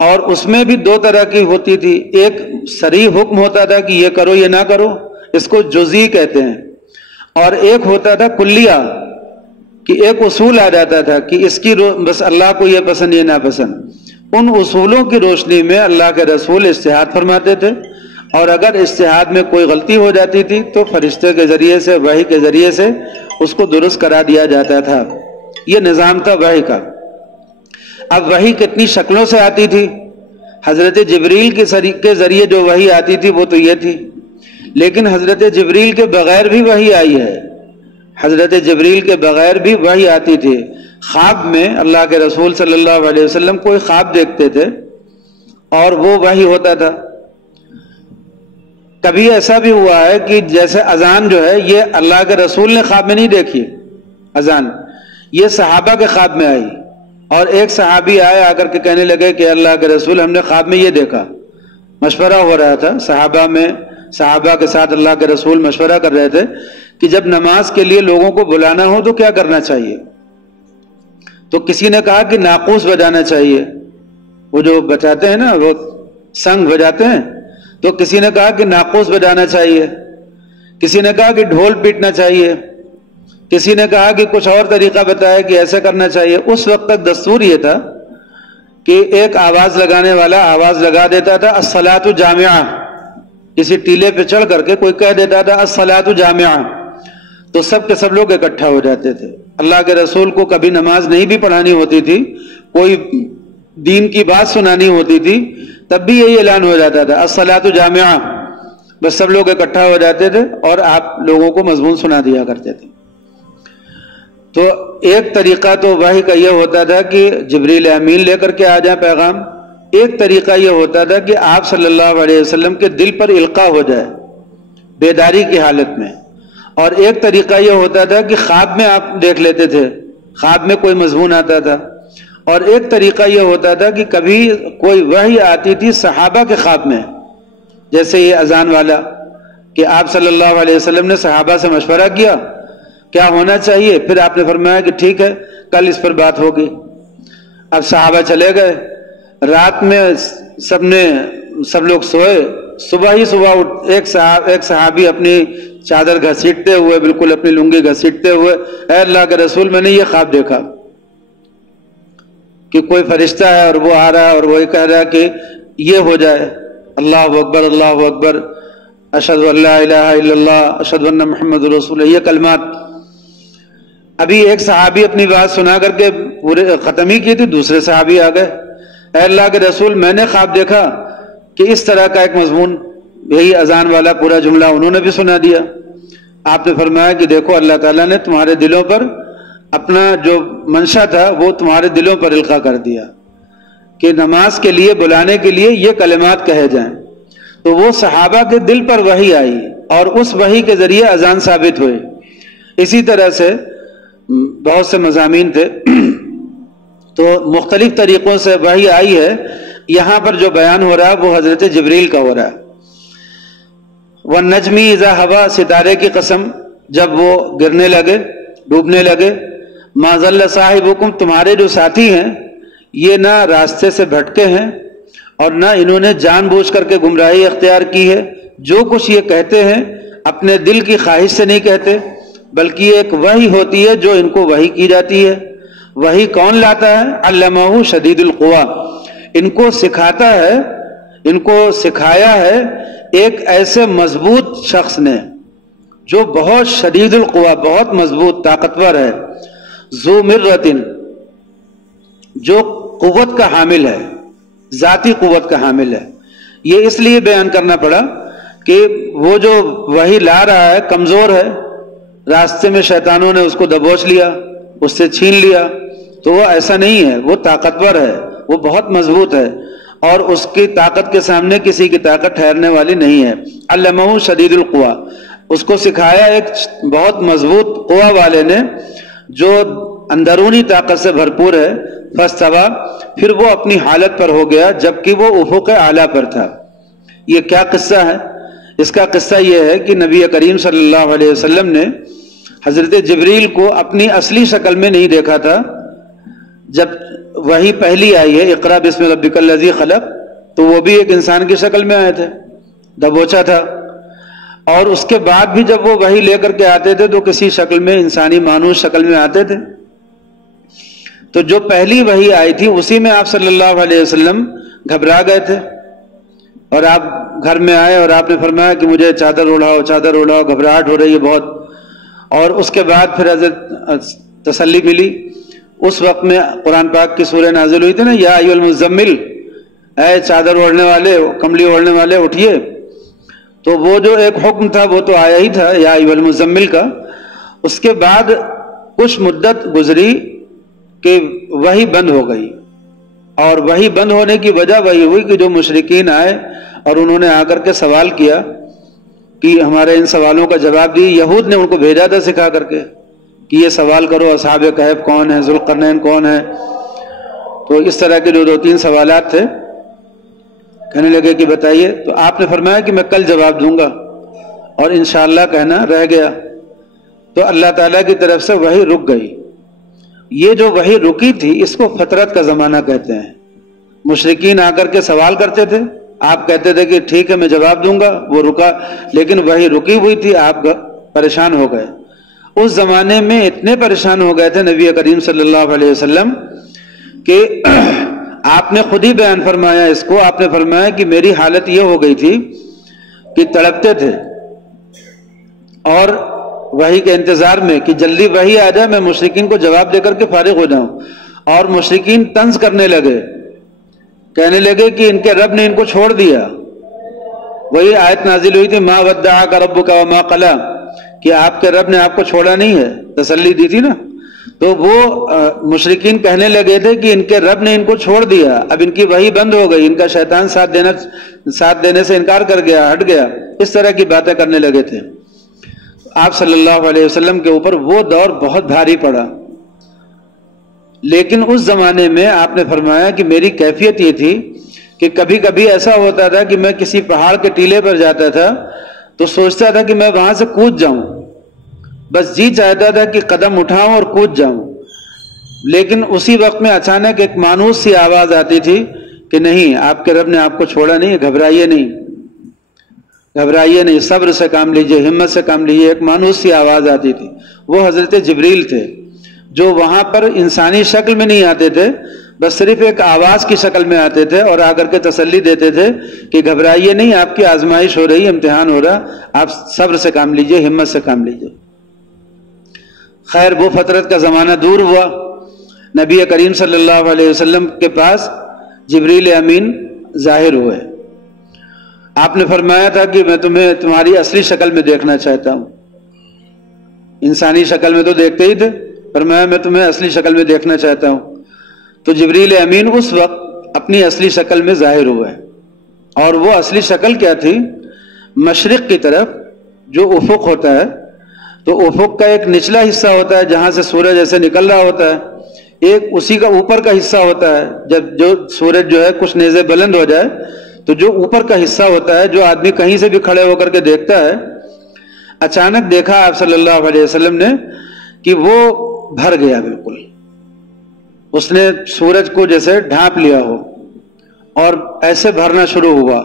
اور اس میں بھی دو طرح کی ہوتی تھی. ایک صریح حکم ہوتا تھا کہ یہ کرو یہ نہ کرو، اس کو جزئی کہتے ہیں، اور ایک ہوتا تھا کلیہ، کہ ایک اصول آ جاتا تھا کہ اس کی بس اللہ کو یہ پسند یہ ناپسند. ان اصولوں کی روشنی میں اللہ کے رسول اجتہاد فرماتے تھے، اور اگر اجتہاد میں کوئی غلطی ہو جاتی تھی تو فرشتے کے ذریعے سے، وحی کے ذریعے سے اس کو درست کرا دیا جاتا تھا. یہ نظام تھا وحی کا. اب وحی کتنی شکلوں سے آتی تھی. حضرت جبریل کے ذریعے جو وحی آتی تھی وہ تو یہ تھی، لیکن حضرت جبریل کے بغیر بھی وحی آئی ہے. حضرت جبریل کے بغیر بھی وحی آتی تھی. خواب میں اللہ کے رسول صلی اللہ علیہ وسلم کوئی خواب دیکھتے تھے اور وہ وحی ہوتا تھا. کبھی ایسا بھی ہوا ہے کہ جیسے اذان جو ہے یہ اللہ کے رسول نے خواب میں نہیں دیکھی، اذان یہ صحابہ کے خواب میں آئی. اور ایک صحابی آئے آ کر کے کہنے لگے کہ اللہ کے رسول ہم نے خواب میں یہ دیکھا. مشورہ ہو رہا تھا صحابہ کے ساتھ اللہ کے رسول مشورہ کر رہے تھے کہ جب نماز کے لیے لوگوں کو بلانا ہو تو کیا کرنا چاہیے. تو کسی نے کہا کہ ناقوس بجانا چاہیے، وہ جو بجاتے ہیں نا وہ سنگ بجاتے ہیں، تو کسی نے کہا کہ ناقوس بجانا چاہیے، کسی نے کہا کہ ڈھول پیٹنا چاہیے، کسی نے کہا کہ کچھ اور طریقہ بتایا کہ ایسے کرنا چاہیے. اس وقت تک دستور یہ تھا کہ ایک آواز لگانے والا آواز لگا دیتا تھا الصلاۃ جامعہ، کسی ٹیلے پہ چڑھ کر کے کوئی کہہ دیتا تھا الصلاۃ جامعہ، تو سب کے سب لوگ اکٹھا ہو جاتے تھے. اللہ کے رسول کو کبھی نماز نہیں بھی پڑھانی ہوتی تھی، کوئی دین کی بات سنانی ہوتی تھی، تب بھی یہی اعلان ہو جاتا تھا الصلاۃ جامعہ، بس سب لوگ اکٹھا ہو جاتے تھے اور آپ لوگوں کو مضمون سنا دیا کرتے تھے. تو ایک طریقہ تو وحی کا یہ ہوتا تھا کہ جبریل امین لے کر کے آ جائیں پیغام. ایک طریقہ یہ ہوتا تھا کہ آپ صلی اللہ علیہ وسلم کے دل پر القاء ہو جائے بیداری کی حالت میں. اور ایک طریقہ یہ ہوتا تھا کہ خواب میں آپ دیکھ لیتے تھے، خواب میں کوئی مضمون آتا تھا. اور ایک طریقہ یہ ہوتا تھا کہ کبھی کوئی وحی آتی تھی صحابہ کے خواب میں، جیسے یہ اذان والا، کہ آپ صلی اللہ علیہ وسلم نے صحابہ سے مشورہ کیا کیا ہونا چاہیے، پھر آپ نے فرمایا کہ ٹھیک ہے کل اس پر بات ہوگی. اب صحابہ چلے گئے، رات میں سب لوگ سوئے، صبح اٹھ ایک صحابی اپنی چادر گھسیٹتے ہوئے، بالکل اپنی لنگی گھسیٹتے ہوئے، اے اللہ کے رسول میں نے یہ خواب دیکھا کہ کوئی فرشتہ ہے اور وہ آ رہا ہے اور وہی کہہ رہا ہے کہ یہ ہو جائے، اللہ اکبر اللہ اکبر، اشہد ان لا الہ الا اللہ، اشہد ان محمد رسول اللہ، یہ کلمات۔ ابھی ایک صحابی اپنی بات سنا کر کے پورے ختم ہی کی تھی، دوسرے صحابی آ گئے، اے اللہ کے رسول میں نے خواب دیکھا کہ اس طرح کا ایک مضمون، یہی اذان والا پورا جملہ انہوں نے بھی سنا دیا۔ آپ نے فرمایا کہ دیکھو اللہ تعالیٰ نے تمہارے دلوں پر اپنا جو منشا تھا وہ تمہارے دلوں پر القاء کر دیا کہ نماز کے لیے بلانے کے لیے یہ کلمات کہے جائیں، تو وہ صحابہ کے دل پر وحی آئی اور اس وحی کے ذریعے اذان ثابت ہوئے۔ اسی طرح سے بہت سے مضامین تھے، تو مختلف طریقوں سے وحی آئی ہے۔ یہاں پر جو بیان ہو رہا ہے وہ حضرت جبریل کا ہو رہا ہے۔ وَالنَّجْمِ إِذَا هَوَىٰ، ستارے کی قسم جب وہ گرنے لگے، ڈوبنے لگے، مَا ضَلَّ صَاحِبُكُمْ، تمہارے جو ساتھی ہیں یہ نہ راستے سے بھٹکے ہیں اور نہ انہوں نے جان بوجھ کر کے گمراہی اختیار کی ہے۔ جو کچھ یہ کہتے ہیں اپنے دل کی خواہش سے نہیں کہتے، بلکہ یہ ایک وحی ہوتی ہے جو ان کو وحی کی جاتی ہے۔ وحی کون لاتا ہے؟ علمہ شدید القویٰ، ان کو سکھاتا ہے، ان کو سکھایا ہے ایک ایسے مضبوط شخص نے جو بہت شدید القویٰ، بہت مضبوط طاقتور ہے، ذو مرۃ، جو قوت کا حامل ہے، ذاتی قوت کا حامل ہے۔ یہ اس لیے بیان کرنا پڑا کہ وہ جو وحی لا رہا ہے کمزور ہے، راستے میں شیطانوں نے اس کو دبوچ لیا، اس سے چھین لیا، تو وہ ایسا نہیں ہے، وہ طاقتور ہے، وہ بہت مضبوط ہے اور اس کی طاقت کے سامنے کسی کی طاقت ٹھہرنے والی نہیں ہے۔ علمہ شدید القویٰ، اس کو سکھایا ایک بہت مضبوط قوہ والے نے جو اندرونی طاقت سے بھرپور ہے۔ فاستویٰ، پھر وہ اپنی حالت پر ہو گیا جبکہ وہ افق اعلیٰ پر تھا۔ یہ کیا قصہ ہے؟ اس کا قصہ یہ ہے کہ نبی کریم صلی اللہ علیہ وسلم نے حضرت جبریل کو اپنی اصلی شکل میں نہیں دیکھا تھا۔ جب وحی پہلی آئی ہے اقرا بسم ربک الذی خلق، تو وہ بھی ایک انسان کی شکل میں آئے تھے، دبوچا تھا، اور اس کے بعد بھی جب وہ وحی لے کر کے آتے تھے تو کسی شکل میں، انسانی مانوس شکل میں آتے تھے۔ تو جو پہلی وحی آئی تھی اسی میں آپ صلی اللہ علیہ وسلم گھبرا گئے تھے، اور آپ گھر میں آئے اور آپ نے فرمایا کہ مجھے چادر اڑاؤ، چادر اڑاؤ، گھبراہٹ ہو رہی ہے بہت۔ اور اس کے بعد پھر حضرت تسلی ملی۔ اس وقت میں قرآن پاک کی سورہ نازل ہوئی تھی نا، یا ایھا المزمل، اے چادر اوڑھنے والے، کمبلی اوڑھنے والے اٹھیے۔ تو وہ جو ایک حکم تھا وہ تو آیا ہی تھا یا ایھا المزمل کا۔ اس کے بعد کچھ مدت گزری کہ وحی بند ہو گئی، اور وحی بند ہونے کی وجہ وہی ہوئی کہ جو مشرکین آئے اور انہوں نے آ کر کے سوال کیا کہ ہمارے ان سوالوں کا جواب دیے۔ یہود نے ان کو بھیجا تھا سکھا کر کے کہ یہ سوال کرو، اصحاب کہف کون ہے، ذوالقرنین کون ہے۔ تو اس طرح کے جو 2-3 سوالات تھے، کہنے لگے کہ بتائیے۔ تو آپ نے فرمایا کہ میں کل جواب دوں گا، اور انشاءاللہ کہنا رہ گیا۔ تو اللہ تعالیٰ کی طرف سے وحی رک گئی۔ یہ جو وحی رکی تھی اس کو فترت کا زمانہ کہتے ہیں۔ مشرکین آ کر کے سوال کرتے تھے، آپ کہتے تھے کہ ٹھیک ہے میں جواب دوں گا، وہ رکا، لیکن وحی رکی ہوئی تھی، آپ پریشان ہو گئے۔ اس زمانے میں اتنے پریشان ہو گئے تھے نبی کریم صلی اللہ علیہ وسلم کہ آپ نے خود ہی بیان فرمایا اس کو۔ آپ نے فرمایا کہ میری حالت یہ ہو گئی تھی کہ تڑپتے تھے اور وحی کے انتظار میں کہ جلدی وحی آ جائے، میں مشرکین کو جواب دے کر کے فارغ ہو جاؤں۔ اور مشرکین طنز کرنے لگے، کہنے لگے کہ ان کے رب نے ان کو چھوڑ دیا۔ وہی آیت نازل ہوئی تھی، ما ودعک ربک وما قلی، کہ آپ کے رب نے آپ کو چھوڑا نہیں ہے، تسلی دی تھی نا۔ تو وہ مشرکین کہنے لگے تھے کہ ان کے رب نے ان کو چھوڑ دیا، اب ان کی وحی بند ہو گئی، ان کا شیطان ساتھ دینے سے انکار کر گیا، ہٹ گیا، اس طرح کی باتیں کرنے لگے تھے۔ آپ صلی اللہ علیہ وسلم کے اوپر وہ دور بہت بھاری پڑا۔ لیکن اس زمانے میں آپ نے فرمایا کہ میری کیفیت یہ تھی کہ کبھی کبھی ایسا ہوتا تھا کہ میں کسی پہاڑ کے ٹیلے پر جاتا تھا تو سوچتا تھا کہ میں وہاں سے کود جاؤں، بس جی چاہتا تھا کہ قدم اٹھاؤں اور کود جاؤں۔ لیکن اسی وقت میں اچانک ایک مانوس سی آواز آتی تھی کہ نہیں، آپ کے رب نے آپ کو چھوڑا نہیں، گھبرائیے نہیں، گھبرائیے نہیں، صبر سے کام لیجئے، ہمت سے کام لیجئے۔ ایک مانوس سی آواز آتی تھی، وہ حضرت جبریل تھے۔ جو وہاں پر انسانی شکل میں نہیں آتے تھے، بس صرف ایک آواز کی شکل میں آتے تھے اور آ کر کے تسلی دیتے تھے کہ گھبرائیے نہیں، آپ کی آزمائش ہو رہی، امتحان ہو رہا، آپ صبر سے کام لیجئے، ہمت سے کام لیجئے۔ خیر وہ فترت کا زمانہ دور ہوا، نبی کریم صلی اللہ علیہ وسلم کے پاس جبریل امین ظاہر ہوئے۔ آپ نے فرمایا تھا کہ میں تمہیں تمہاری اصلی شکل میں دیکھنا چاہتا ہوں، انسانی شکل میں تو دیکھتے ہی تھے، فرمایا میں تمہیں اصلی شکل میں دیکھنا چاہتا ہوں۔ تو جبریل امین اس وقت اپنی اصلی شکل میں ظاہر ہوئے، اور وہ اصلی شکل کیا تھی؟ مشرق کی طرف جو افق ہوتا ہے، تو افق کا ایک نچلا حصہ ہوتا ہے جہاں سے سورج ایسے نکل رہا ہوتا ہے، ایک اسی کا اوپر کا حصہ ہوتا ہے، جب جو سورج جو ہے کچھ نیزے بلند ہو جائے تو جو اوپر کا حصہ ہوتا ہے، جو آدمی کہیں سے بھی کھڑے ہو کر کے دیکھتا ہے، اچانک دیکھا آپ صلی اللہ علیہ وسلم نے کہ وہ بھر گیا، بالکل اس نے سورج کو جیسے ڈھانپ لیا ہو اور ایسے بھرنا شروع ہوا،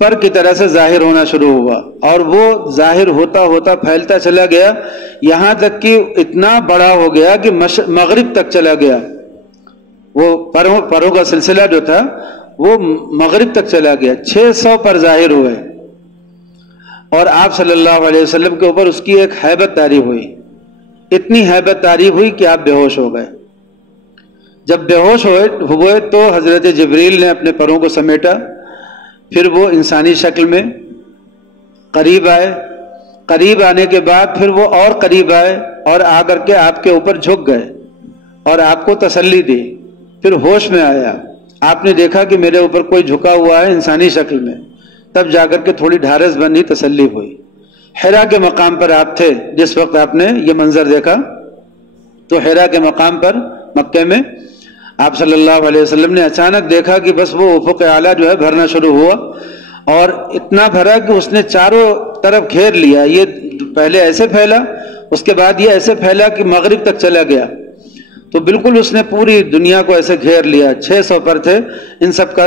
پر کی طرح سے ظاہر ہونا شروع ہوا، اور وہ ظاہر ہوتا ہوتا پھیلتا چلا گیا، یہاں تک کہ اتنا بڑا ہو گیا کہ مغرب تک چلا گیا۔ وہ پروں کا سلسلہ جو تھا وہ مغرب تک چلا گیا، 600 پر ظاہر ہوئے، اور آپ صلی اللہ علیہ وسلم کے اوپر اس کی ایک ہیبت طاری ہوئی، اتنی ہیبت طاری ہوئی کہ آپ بے ہوش ہو گئے۔ جب بے ہوش ہوئے تو حضرت جبریل نے اپنے پروں کو سمیٹا، پھر وہ انسانی شکل میں قریب آئے، قریب آنے کے بعد پھر وہ اور قریب آئے اور آ کر کے آپ کے اوپر جھک گئے اور آپ کو تسلی دی۔ پھر ہوش میں آیا، آپ نے دیکھا کہ میرے اوپر کوئی جھکا ہوا ہے انسانی شکل میں، تب جا کر کے تھوڑی ڈھارس بنی، تسلی ہوئی۔ حرا کے مقام پر آپ تھے جس وقت آپ نے یہ منظر دیکھا، تو حرا کے مقام پر مکے میں آپ صلی اللہ علیہ وسلم نے اچانک دیکھا کہ بس وہ افق اعلیٰ جو ہے بھرنا شروع ہوا، اور اتنا بھرا کہ اس نے چاروں طرف گھیر لیا۔ یہ پہلے ایسے پھیلا، اس کے بعد یہ ایسے پھیلا کہ مغرب تک چلا گیا، تو بالکل اس نے پوری دنیا کو ایسے گھیر لیا۔ 600 پر تھے، ان سب کا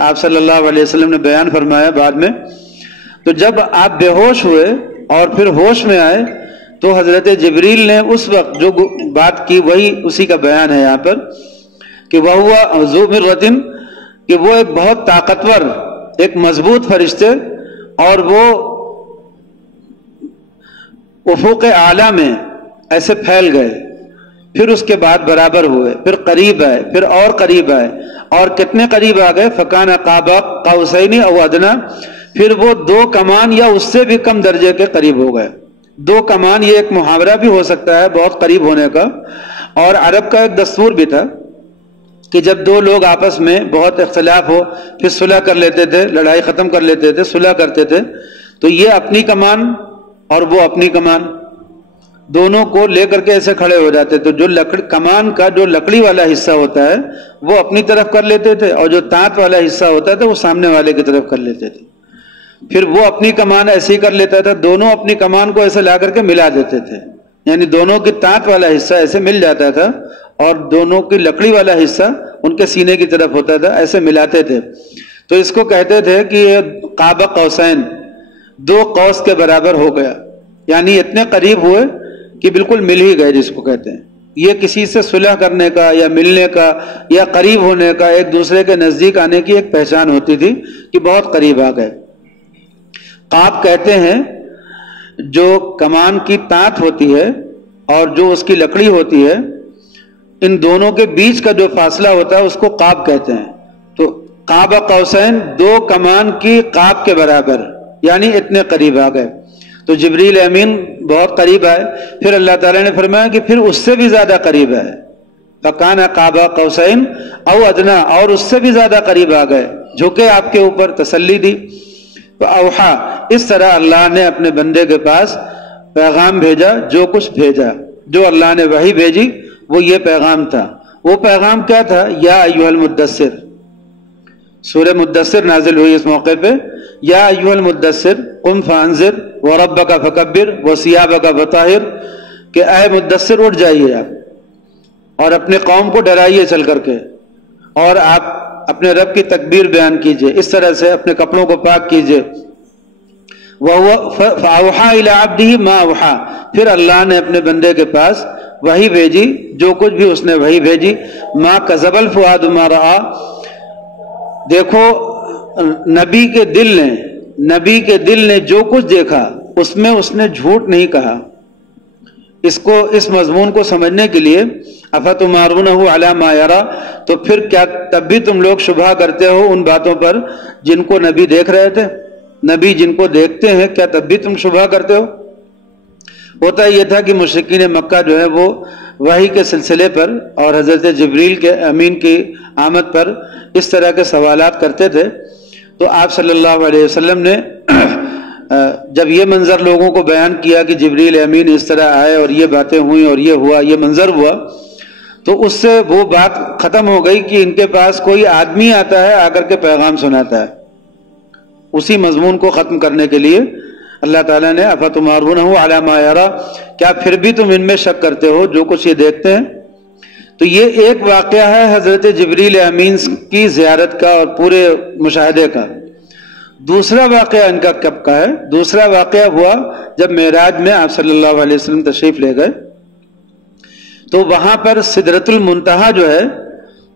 آپ صلی اللہ علیہ وسلم نے بیان فرمایا بعد میں۔ تو جب آپ بے ہوش ہوئے اور پھر ہوش میں آئے تو حضرت جبریل نے اس وقت جو بات کی وہی اسی کا بیان ہے یہاں پر، کہ وہ ہوا ذو مرۃ، کہ وہ ایک بہت طاقتور، ایک مضبوط فرشتے، اور وہ افق اعلیٰ میں ایسے پھیل گئے، پھر اس کے بعد برابر ہوئے، پھر قریب آئے، پھر اور قریب آئے، اور کتنے قریب آ گئے؟ فکان قاب قوسین او ادنی، پھر وہ 2 کمان یا اس سے بھی کم درجے کے قریب ہو گئے۔ 2 کمان یہ ایک محاورہ بھی ہو سکتا ہے بہت قریب ہونے کا، اور عرب کا ایک دستور بھی تھا کہ جب 2 لوگ آپس میں بہت اختلاف ہو پھر صلح کر لیتے تھے، لڑائی ختم کر لیتے تھے، صلح کرتے تھے، تو یہ اپنی کمان اور وہ اپنی کمان دونوں کو لے کر کے ایسے کھڑے ہو جاتے تھے۔ جو کمان کا جو لکڑی والا حصہ ہوتا ہے وہ اپنی طرف کر لیتے تھے، اور جو تانت والا حصہ ہوتا تھا وہ سامنے والے کی طرف کر لیتے تھے۔ پھر وہ اپنی کمان ایسے ہی کر لیتا تھا، دونوں اپنی کمان کو ایسے لا کر کے ملا دیتے تھے، یعنی دونوں کی تانت والا حصہ ایسے مل جاتا تھا اور دونوں کی لکڑی والا حصہ ان کے سینے کی طرف ہوتا تھا، ایسے ملاتے تھے۔ تو اس کو کہتے تھے کہ قاب قوسین، 2 قوس کے برابر ہو گیا، یعنی اتنے قریب ہوئے کہ بالکل مل ہی گئے، جس کو کہتے ہیں۔ یہ کسی سے صلح کرنے کا یا ملنے کا یا قریب ہونے کا، ایک دوسرے کے نزدیک آنے کی ایک پہچان ہوتی تھی کہ بہت قریب آ گئے۔ قاب کہتے ہیں جو کمان کی تانت ہوتی ہے اور جو اس کی لکڑی ہوتی ہے، ان دونوں کے بیچ کا جو فاصلہ ہوتا ہے اس کو قاب کہتے ہیں۔ تو قاب قوسین، 2 کمان کی قاب کے برابر، یعنی اتنے قریب آ گئے۔ تو جبریل امین بہت قریب آئے، پھر اللہ تعالیٰ نے فرمایا کہ پھر اس سے بھی زیادہ قریب ہے، فکان قاب قوسین او ادنی، اور اس سے بھی زیادہ قریب آ گئے، جھکے آپ کے اوپر، تسلی دی۔ تو اوحا، اس طرح اللہ نے اپنے بندے کے پاس پیغام بھیجا، جو کچھ بھیجا، جو اللہ نے وحی بھیجی وہ یہ پیغام تھا۔ وہ پیغام کیا تھا؟ یا ایھا المدثر، سورہ مدثر نازل ہوئی اس موقع پہ۔ یا ایھا المدثر قم فانذر وربک فکبر وثیابک فطہر، کہ اے مدثر اٹھ جائیے آپ اور اپنے قوم کو ڈرائیے چل کر کے، اور آپ اپنے رب کی تکبیر بیان کیجئے، اس طرح سے اپنے کپڑوں کو پاک کیجئے، فَأَوْحَىٰ إِلَىٰ عَبْدِهِ مَا أَوْحَىٰ، پھر اللہ نے اپنے بندے کے پاس وحی بھیجی، جو کچھ بھی اس نے وحی بھیجی۔ مَا كَذَبَ الْفُؤَادُ مَا رَأَىٰ، دیکھو نبی کے دل نے جو کچھ دیکھا اس میں اس نے جھوٹ نہیں کہا۔ اس مضمون کو سمجھنے کے لیے اَفَتُمَارُونَهُ عَلَىٰ مَا يَرَىٰ، تو پھر کیا تب بھی تم لوگ شبہ کرتے ہو ان باتوں پر جن کو نبی دیکھ رہے تھے؟ نبی جن کو دیکھتے ہیں کیا تب بھی تم شبہ کرتے ہو؟ ہوتا یہ تھا کہ مشرکین مکہ جو ہے وہ وحی کے سلسلے پر اور حضرت جبریل کے امین کی آمد پر اس طرح کے سوالات کرتے تھے، تو آپ صلی اللہ علیہ وسلم نے جب یہ منظر لوگوں کو بیان کیا کہ جبریل امین اس طرح آئے اور یہ باتیں ہوئیں اور یہ ہوا، یہ منظر ہوا، تو اس سے وہ بات ختم ہو گئی کہ ان کے پاس کوئی آدمی آتا ہے آ کر کے پیغام سناتا ہے۔ اسی مضمون کو ختم کرنے کے لیے اللہ تعالیٰ نے اَفَتُمَارُونَهُ عَلَىٰ مَا يَرَىٰ، کیا پھر بھی تم ان میں شک کرتے ہو جو کچھ یہ دیکھتے ہیں؟ تو یہ ایک واقعہ ہے حضرت جبریل امین کی زیارت کا اور پورے مشاہدے کا۔ دوسرا واقعہ ان کا کب کا ہے؟ دوسرا واقعہ ہوا جب معراج میں آپ صلی اللہ علیہ وسلم تشریف لے گئے، تو وہاں پر سدرۃ المنتہا جو ہے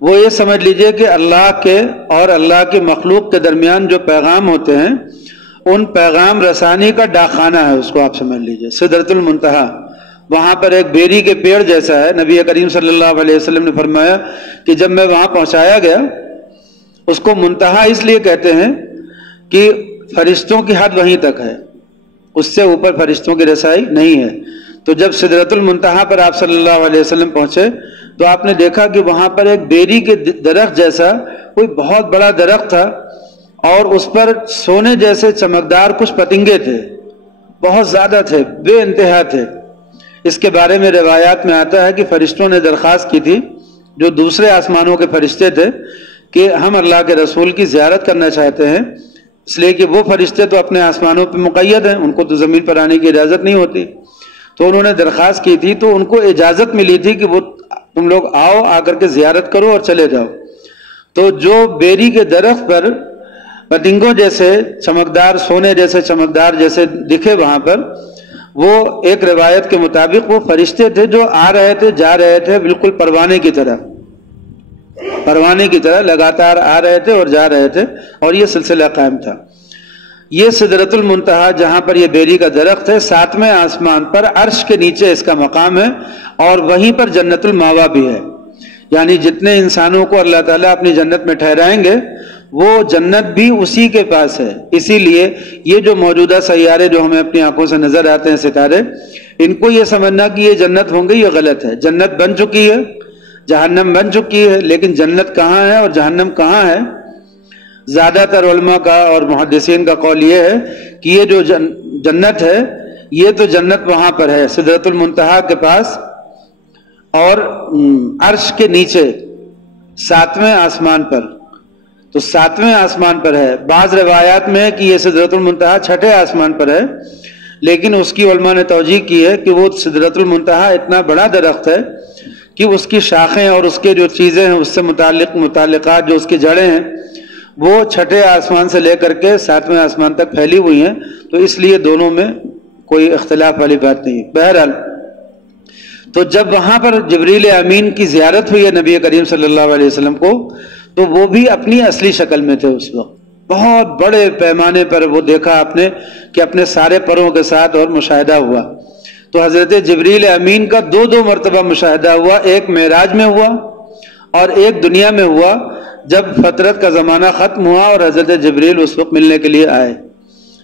وہ یہ سمجھ لیجئے کہ اللہ کے اور اللہ کی مخلوق کے درمیان جو پیغام ہوتے ہیں ان پیغام رسانی کا ڈاکخانہ ہے، اس کو آپ سمجھ لیجئے سدرۃ المنتہا۔ وہاں پر ایک بیری کے پیڑ جیسا ہے، نبی کریم صلی اللہ علیہ وسلم نے فرمایا کہ جب میں وہاں پہنچایا گیا، اس کو منتہا اس لیے کہتے ہیں کہ فرشتوں کی حد وہیں تک ہے، اس سے اوپر فرشتوں کی رسائی نہیں ہے۔ تو جب سدرۃ المنتہا پر آپ صلی اللہ علیہ وسلم پہنچے تو آپ نے دیکھا کہ وہاں پر ایک بیری کے درخت جیسا کوئی بہت بڑا درخت تھا، اور اس پر سونے جیسے چمکدار کچھ پتنگے تھے، بہت زیادہ تھے، بے انتہا تھے۔ اس کے بارے میں روایات میں آتا ہے کہ فرشتوں نے درخواست کی تھی، جو دوسرے آسمانوں کے فرشتے تھے، کہ ہم اللہ کے رسول کی زیارت کرنا چاہتے ہیں، اس لیے کہ وہ فرشتے تو اپنے آسمانوں پہ مقید ہیں، ان کو تو زمین پر آنے کی اجازت نہیں ہوتی۔ تو انہوں نے درخواست کی تھی، تو ان کو اجازت ملی تھی کہ وہ تم لوگ آؤ، آ کر کے زیارت کرو اور چلے جاؤ۔ تو جو بیری کے درخت پر پتنگوں جیسے چمکدار، سونے جیسے چمکدار جیسے دکھے وہاں پر، وہ ایک روایت کے مطابق وہ فرشتے تھے جو آ رہے تھے، جا رہے تھے، بالکل پروانے کی طرح لگاتار آ رہے تھے اور جا رہے تھے، اور یہ سلسلہ قائم تھا۔ یہ سدرۃ المنتہا جہاں پر یہ بیری کا درخت ہے، 7ویں آسمان پر عرش کے نیچے اس کا مقام ہے، اور وہیں پر جنت الماوا بھی ہے۔ یعنی جتنے انسانوں کو اللہ تعالیٰ اپنی جنت میں ٹھہرائیں گے، وہ جنت بھی اسی کے پاس ہے۔ اسی لیے یہ جو موجودہ سیارے جو ہمیں اپنی آنکھوں سے نظر آتے ہیں، ستارے، ان کو یہ سمجھنا کہ یہ جنت ہوں گے، یہ غلط ہے۔ جنت بن چکی ہے، جہنم بن چکی ہے، لیکن جنت کہاں ہے اور جہنم کہاں ہے؟ زیادہ تر علماء کا اور محدثین کا قول یہ ہے کہ یہ جو جنت ہے، یہ تو جنت وہاں پر ہے سدرۃ المنتہا کے پاس، اور عرش کے نیچے 7ویں آسمان پر، تو 7ویں آسمان پر ہے۔ بعض روایات میں ہے کہ یہ سدرۃ المنتہا 6 آسمان پر ہے، لیکن اس کی علماء نے توجیہ کی ہے کہ وہ سدرۃ المنتہا اتنا بڑا درخت ہے کہ اس کی شاخیں اور اس کے جو چیزیں ہیں، اس سے متعلقات جو اس کی جڑیں ہیں، وہ 6 آسمان سے لے کر کے 7ویں آسمان تک پھیلی ہوئی ہیں، تو اس لیے دونوں میں کوئی اختلاف والی بات نہیں۔ بہرحال تو جب وہاں پر جبریل امین کی زیارت ہوئی ہے نبی کریم صلی اللہ علیہ وسلم کو، تو وہ بھی اپنی اصلی شکل میں تھے اس وقت، بہت بڑے پیمانے پر وہ دیکھا آپ نے کہ اپنے سارے پروں کے ساتھ اور مشاہدہ ہوا۔ تو حضرت جبریل امین کا 2 مرتبہ مشاہدہ ہوا، ایک معراج میں ہوا اور ایک دنیا میں ہوا جب فترت کا زمانہ ختم ہوا اور حضرت جبریل اس وقت ملنے کے لیے آئے۔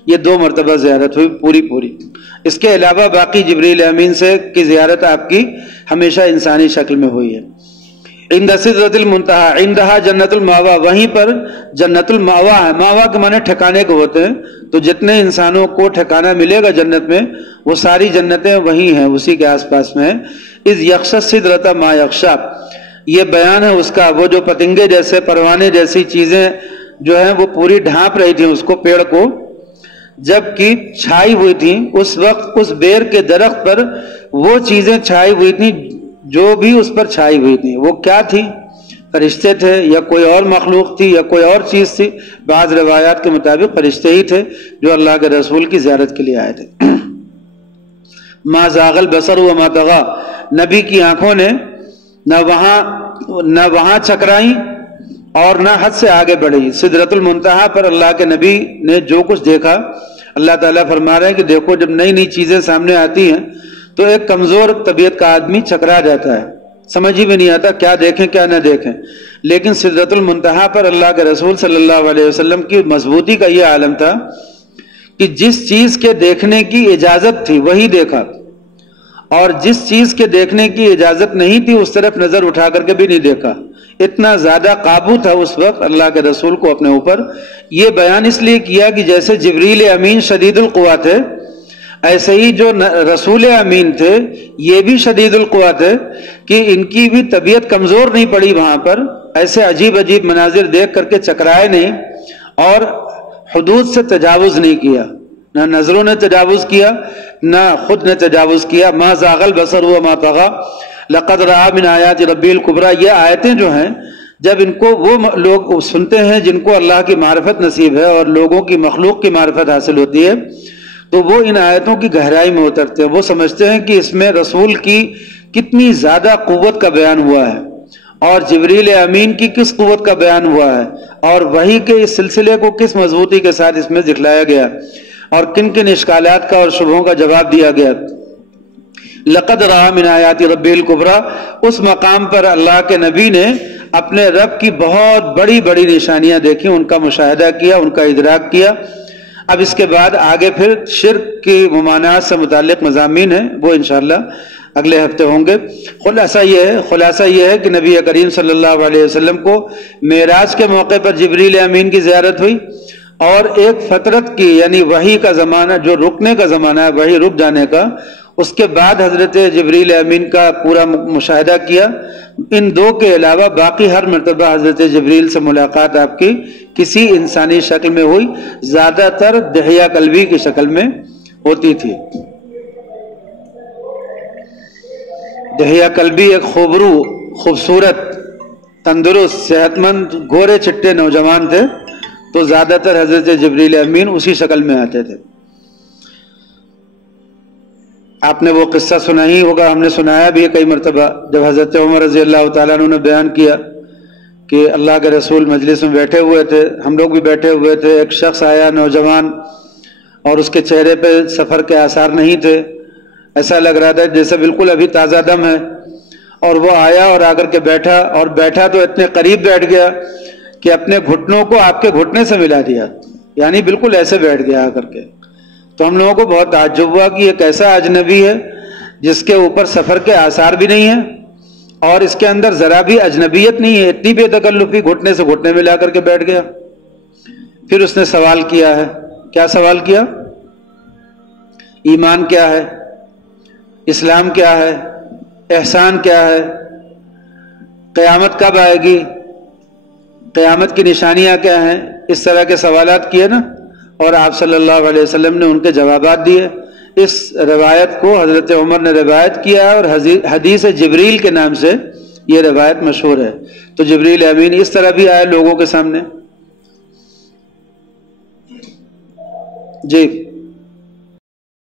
یہ 2 مرتبہ زیارت ہوئی پوری۔ اس کے علاوہ باقی جبریل امین سے کی زیارت آپ کی ہمیشہ انسانی شکل میں ہوئی ہے۔ عند سدرۃ المنتہا عندہا جنت الماوا، وہیں پر جنت الماوا ہے۔ ماوا کے معنی ٹھکانے کو ہوتے ہیں، تو جتنے انسانوں کو ٹھکانہ ملے گا جنت میں، وہ ساری جنتیں وہی ہیں، اسی کے آس پاس میں ہیں۔ اذ یغشی السدرۃ ما یغشی، یہ بیان ہے اس کا، وہ جو پتنگے جیسے، پروانے جیسی چیزیں جو ہیں وہ پوری ڈھانپ رہی تھیں اس کو، پیڑ کو، جب کہ چھائی ہوئی تھیں اس وقت اس بیر کے درخت پر وہ چیزیں چھائی ہوئی تھیں جو بھی اس پر چھائی ہوئی تھیں۔ وہ کیا تھی؟ فرشتے تھے یا کوئی اور مخلوق تھی یا کوئی اور چیز تھی. بعض روایات کے مطابق فرشتے ہی تھے جو اللہ کے رسول کی زیارت کے لیے آئے تھے. ما زاغ البصر وما طغى، نبی کی آنکھوں نے نہ وہاں چکرائیں اور نہ حد سے آگے بڑھی. سدرۃ المنتہا پر اللہ کے نبی نے جو کچھ دیکھا، اللہ تعالیٰ فرما رہے ہیں کہ دیکھو جب نئی نئی چیزیں سامنے آتی ہیں تو ایک کمزور طبیعت کا آدمی چکرا جاتا ہے، سمجھ ہی میں نہیں آتا کیا دیکھیں کیا نہ دیکھیں. لیکن سدرۃ المنتہا پر اللہ کے رسول صلی اللہ علیہ وسلم کی مضبوطی کا یہ عالم تھا کہ جس چیز کے دیکھنے کی اجازت تھی وہی دیکھا، اور جس چیز کے دیکھنے کی اجازت نہیں تھی اس طرف نظر اٹھا کر کے بھی نہیں دیکھا. اتنا زیادہ قابو تھا اس وقت اللہ کے رسول کو اپنے اوپر. یہ بیان اس لیے کیا کہ جیسے جبریل امین شدید القویٰ تھے، ایسے ہی جو رسول امین تھے یہ بھی شدید القویٰ تھے کہ ان کی بھی طبیعت کمزور نہیں پڑی. وہاں پر ایسے عجیب عجیب مناظر دیکھ کر کے چکرائے نہیں اور حدود سے تجاوز نہیں کیا، نہ نظروں نے تجاوز کیا نہ خود نے تجاوز کیا. ما زاغ البصر وما طغى لقد رأى من آیات ربی الکبریٰ. یہ آیتیں جو ہیں جب ان کو وہ لوگ سنتے ہیں جن کو اللہ کی معرفت نصیب ہے اور لوگوں کی مخلوق کی معرفت حاصل ہوتی ہے تو وہ ان آیتوں کی گہرائی میں اترتے ہیں. وہ سمجھتے ہیں کہ اس میں رسول کی کتنی زیادہ قوت کا بیان ہوا ہے اور جبریل امین کی کس قوت کا بیان ہوا ہے اور وحی کے اس سلسلے کو کس مضبوطی کے ساتھ اس میں دکھلایا گیا اور کن کن اشکالات کا اور شبہوں کا جواب دیا گیا. لقد رأى من آیات ربی الکبریٰ، اس مقام پر اللہ کے نبی نے اپنے رب کی بہت بڑی بڑی نشانیاں دیکھی، ان کا مشاہدہ کیا، ان کا ادراک کیا. اب اس کے بعد آگے پھر شرک کی ممانعات سے متعلق مضامین ہیں، وہ انشاءاللہ اگلے ہفتے ہوں گے. خلاصہ یہ ہے کہ نبی کریم صلی اللہ علیہ وسلم کو معراج کے موقع پر جبریل امین کی زیارت ہوئی اور ایک فترت کی یعنی وحی کا زمانہ جو رکنے کا زمانہ ہے، وحی رک جانے کا، اس کے بعد حضرت جبریل امین کا پورا مشاہدہ کیا. ان دو کے علاوہ باقی ہر مرتبہ حضرت جبریل سے ملاقات آپ کی کسی انسانی شکل میں ہوئی، زیادہ تر دحیہ قلبی کی شکل میں ہوتی تھی. دحیہ قلبی ایک خوبرو، خوبصورت، تندرست، صحت مند، گورے چٹے نوجوان تھے، تو زیادہ تر حضرت جبریل امین اسی شکل میں آتے تھے. آپ نے وہ قصہ سنا ہی ہوگا، ہم نے سنایا بھی ہے کئی مرتبہ، جب حضرت عمر رضی اللہ تعالیٰ عنہ نے بیان کیا کہ اللہ کے رسول مجلس میں بیٹھے ہوئے تھے، ہم لوگ بھی بیٹھے ہوئے تھے، ایک شخص آیا نوجوان اور اس کے چہرے پہ سفر کے آثار نہیں تھے، ایسا لگ رہا تھا جیسے بالکل ابھی تازہ دم ہے. اور وہ آیا اور آ کر کے بیٹھا تو اتنے قریب بیٹھ گیا کہ اپنے گھٹنوں کو آپ کے گھٹنے سے ملا دیا، یعنی بالکل ایسے بیٹھ گیا آ کر کے. تو ہم لوگوں کو بہت تعجب ہوا کہ یہ کیسا اجنبی ہے جس کے اوپر سفر کے آثار بھی نہیں ہیں اور اس کے اندر ذرا بھی اجنبیت نہیں ہے، اتنی بے تکلفی، گھٹنے سے گھٹنے ملا کر کے بیٹھ گیا. پھر اس نے سوال کیا ہے، کیا سوال کیا؟ ایمان کیا ہے، اسلام کیا ہے، احسان کیا ہے، قیامت کب آئے گی، قیامت کی نشانیاں کیا ہیں، اس طرح کے سوالات کیے نا، اور آپ صلی اللہ علیہ وسلم نے ان کے جوابات دیے. اس روایت کو حضرت عمر نے روایت کیا ہے اور حدیث جبریل کے نام سے یہ روایت مشہور ہے. تو جبریل امین اس طرح بھی آئے لوگوں کے سامنے. جی